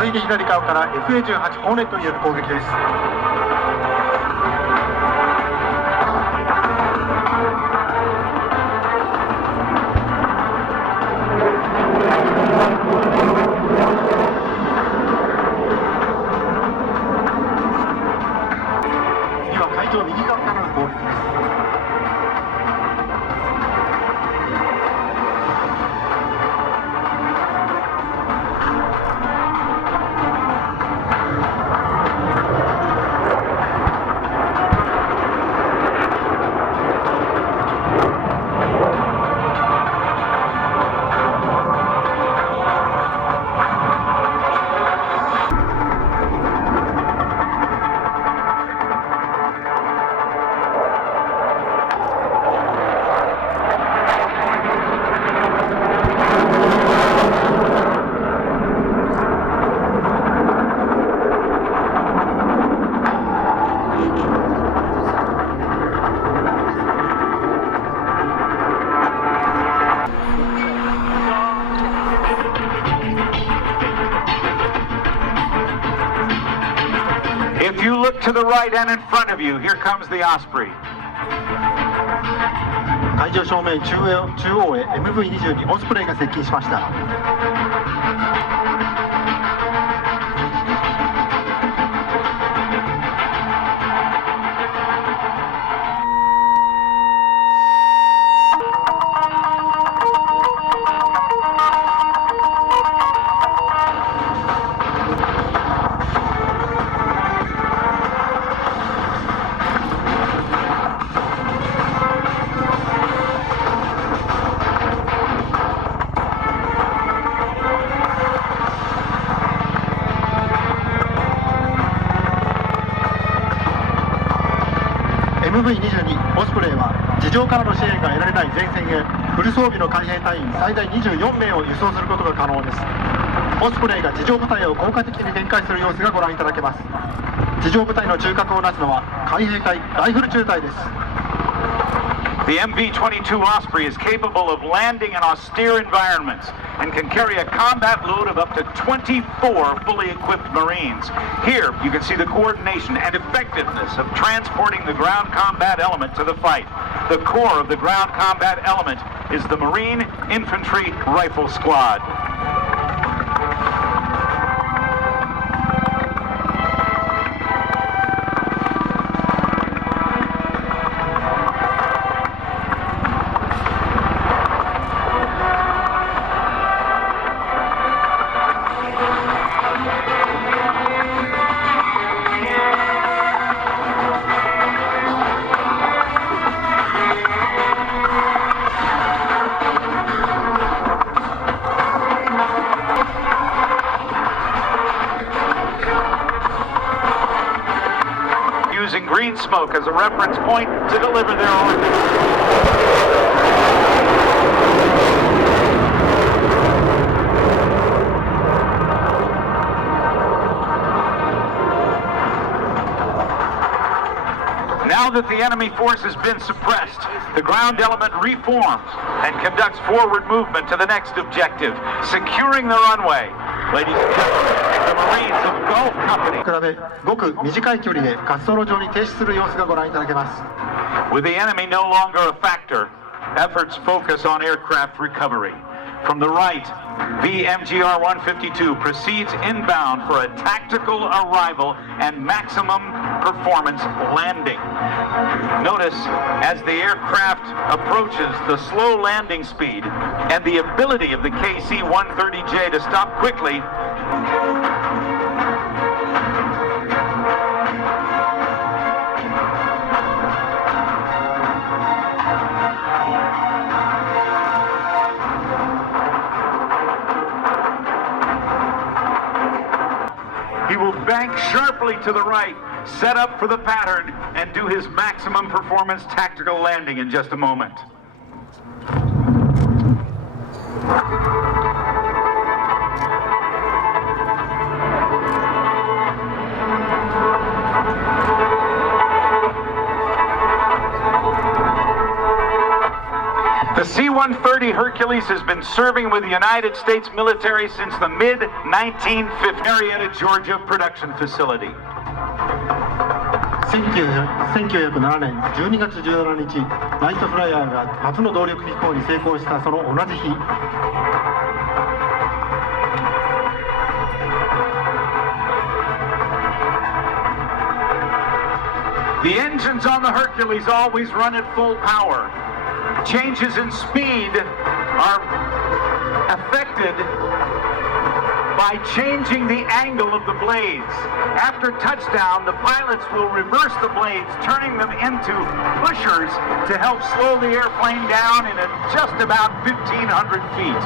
続いて左側から FA-18 ホーネットによる攻撃です。次は海上右側からの攻撃です。If you look to the right and in front of you, here comes the Osprey. 会場正面中央へ MV22 オスプレイが接近しました。MV22 オスプレイは地上からの支援が得られない前線へフル装備の海兵隊員最大24名を輸送することが可能です。オスプレイが地上部隊を効果的に展開する様子がご覧いただけます。地上部隊の中核をなすのは海兵隊ライフル中隊です。The MV-22 Osprey is capable of landing in austere environments and can carry a combat load of up to 24 fully equipped Marines. Here, you can see the coordination and effectiveness of transporting the ground combat element to the fight. The core of the ground combat element is the Marine Infantry Rifle Squad. Using green smoke as a reference point to deliver their orders. Now that the enemy force has been suppressed, the ground element reforms and conducts forward movement to the next objective, securing the runway. Ladies and gentlemen, the Marines of Gulf Company. 比べごく短い距離で滑走路上に停止する様子がご覧いただけます。With the enemy no longer a factor, efforts focus on aircraft recovery. From the right, VMGR-152 proceeds inbound for a tactical arrival and maximum performance landing. Notice as the aircraft approaches the slow landing speed and the ability of the KC-130J to stop quickly. He will bank sharply to the right, set up for the pattern, and do his maximum performance tactical landing in just a moment. The C-130 Hercules has been serving with the United States military since the mid-1950s. Marietta, Georgia production facility. 1907年12月17日、ナイトフライヤーが初の動力飛行に成功したその同じ日、The engines on the Hercules always run at full power. Changes in speed are affected by changing the angle of the blades. After touchdown, the pilots will reverse the blades, turning them into pushers to help slow the airplane down in just about 1,500 feet.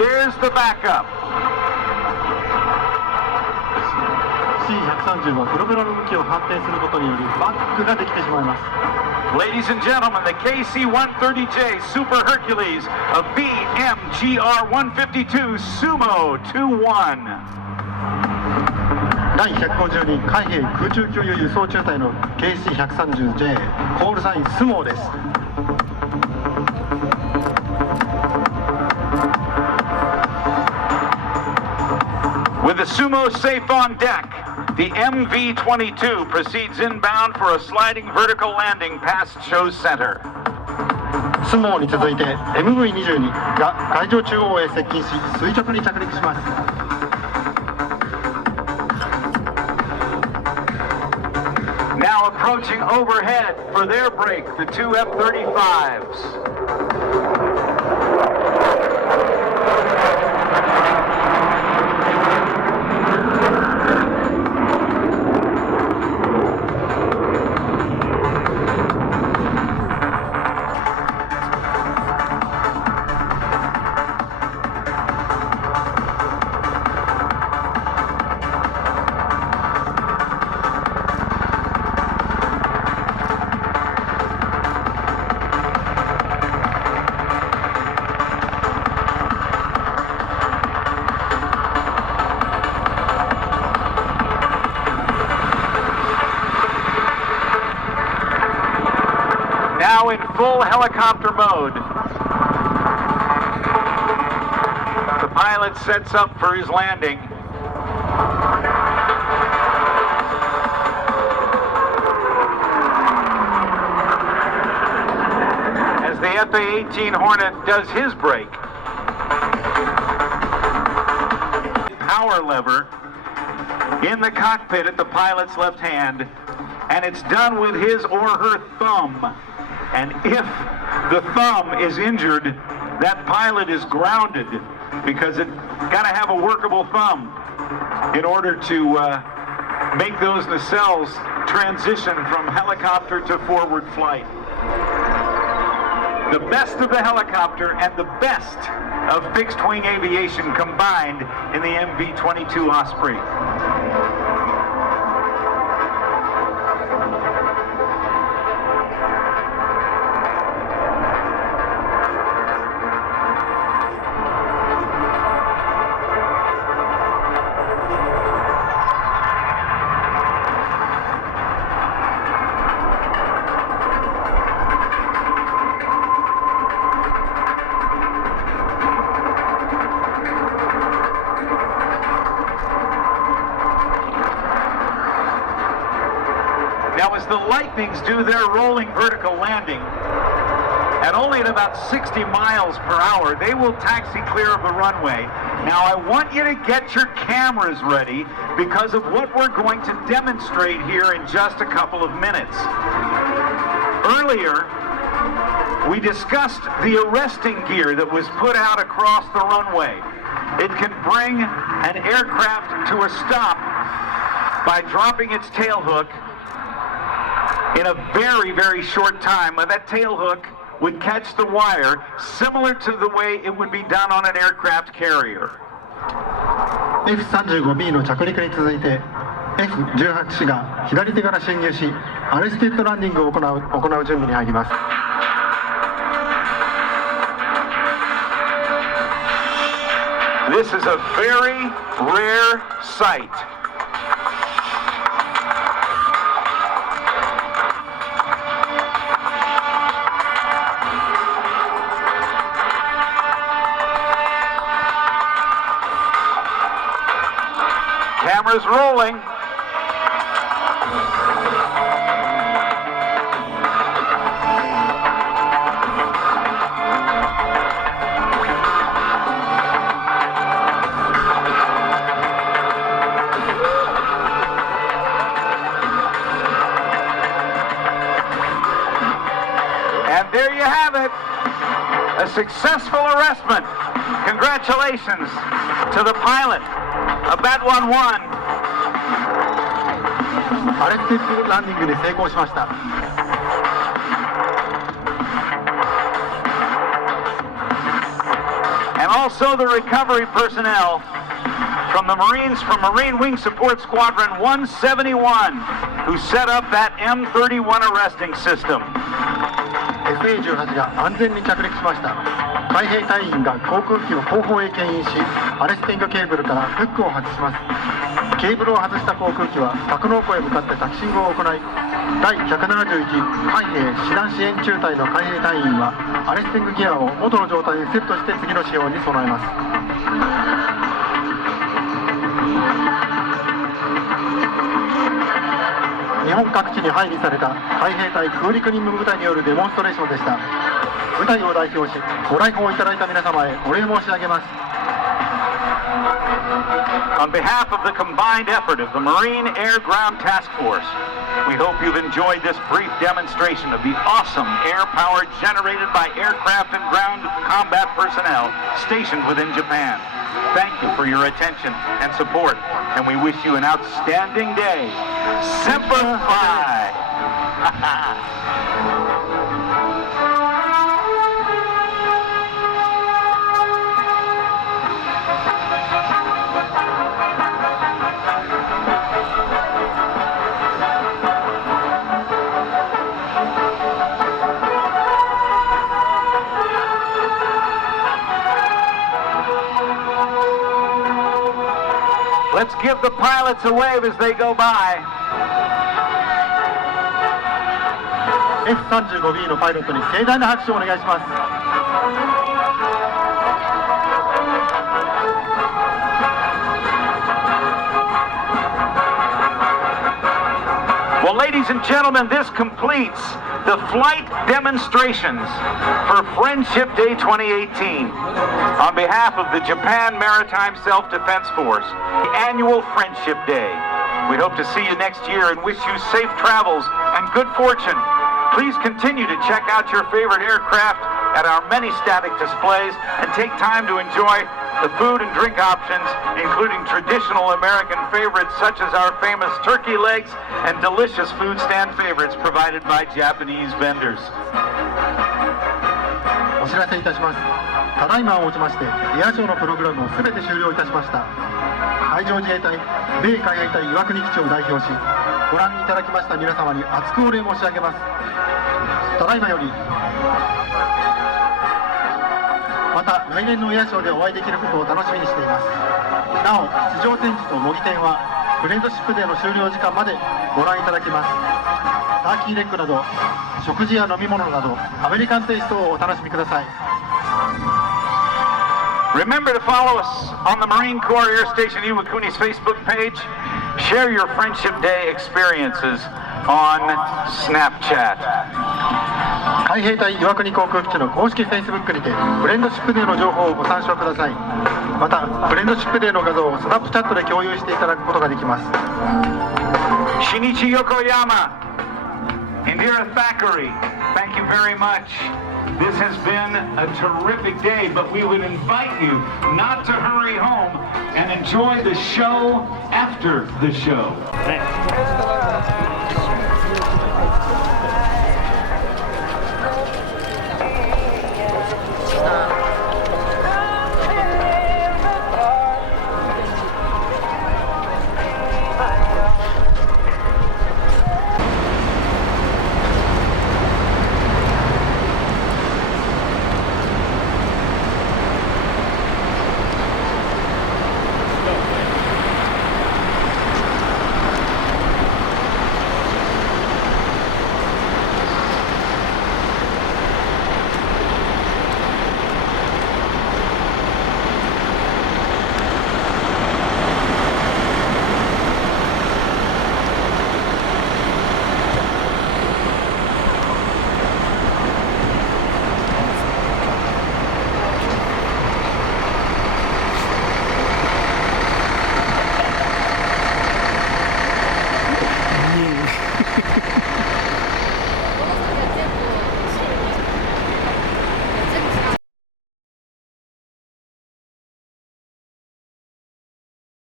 There's the backup. C-130 はプロペラの向きを反転することによりバックができてしまいます。Ladies and gentlemen, the KC-130J Super Hercules of BMGR-152 Sumo 2-1. 第152海兵空中給油輸送中隊の KC-130J コールサインスモーです。With the Sumo safe on deck, the MV-22 proceeds inbound for a sliding vertical landing past show center. スモーに続いて MV-22 が海上中央へ接近し垂直に着陸します。Now approaching overhead for their break, the two F-35s. Now in full helicopter mode. The pilot sets up for his landing. As the FA-18 Hornet does his break. Power lever in the cockpit at the pilot's left hand, and it's done with his or her thumb. And if the thumb is injured, that pilot is grounded because it got to have a workable thumb in order to make those nacelles transition from helicopter to forward flight. The best of the helicopter and the best of fixed-wing aviation combined in the MV-22 Osprey. Now as the Lightnings do their rolling vertical landing, at only at about 60 miles per hour, they will taxi clear of the runway. Now I want you to get your cameras ready because of what we're going to demonstrate here in just a couple of minutes. Earlier, we discussed the arresting gear that was put out across the runway. It can bring an aircraft to a stop by dropping its tail hook in a very, very short time. That tail hook would catch the wire, similar to the way it would be done on an aircraft carrier. F-35B の着陸に続いて F-18C が左手から進入しアレステッドランディングを行う準備に入ります。This is a very rare sight. Cameras rolling. And there you have it. A successful arrestment. Congratulations to the pilot of Bat 11. アレステッドランディングに成功しました。And also the recovery personnel from the Marines from Marine Wing Support Squadron 171, who set up that M31 arresting system. FA-18 が安全に着陸しました。海兵隊員が航空機を後方へ牽引し、アレスティングケーブルからフックを外します。ケーブルを外した航空機は格納庫へ向かってタキシングを行い、第171海兵師団支援中隊の海兵隊員はアレスティングギアを元の状態へセットして次の使用に備えます。日本各地に配備された海兵隊空陸任務部隊によるデモンストレーションでした。部隊を代表しご来訪いただいた皆様へお礼申し上げます。 On behalf of the combined effort of the Marine Air Ground Task Force, we hope you've enjoyed this brief demonstration of the awesome air power generated by aircraft and ground combat personnel stationed within Japan. Thank you for your attention and support, and we wish you an outstanding day. Semper Fi! Let's give the pilots a wave as they go by. F-35B のパイロットに盛大な拍手をお願いします。Well, ladies and gentlemen, this completes the flight demonstrations for Friendship Day 2018. On behalf of the Japan Maritime Self-Defense Force, the annual Friendship Day. We hope to see you next year and wish you safe travels and good fortune. Please continue to check out your favorite aircraft at our many static displays and take time to enjoy the food and drink options, including traditional American favorites such as our famous turkey legs and delicious food stand favorites provided by Japanese vendors. お知らせいたします。ただいまをもちましてエアショーのプログラムをすべて終了いたしました。海上自衛隊米海兵隊岩国基地を代表し、ご覧いただきました皆様に厚くお礼申し上げます。ただいまよりまた来年のエアショーでお会いできることを楽しみにしています。なお地上展示と模擬展はフレンドシップデーの終了時間までご覧いただけます。ターキーレッグなど食事や飲み物などアメリカンテイストをお楽しみください。 Remember to follow us on the Marine Corps Air Station Iwakuni's Facebook page. Share your Friendship Day experiences on Snapchat. 海兵隊岩国航空基地の公式 Facebook にてフレンドシップデーの情報をご参照ください。またフレンドシップデーの画像をスナップチャットで共有していただくことができます。 Shinichi Yokoyama, Indira Thackeray, thank you very much. This has been a terrific day, but we would invite you not to hurry home and enjoy the show after the show.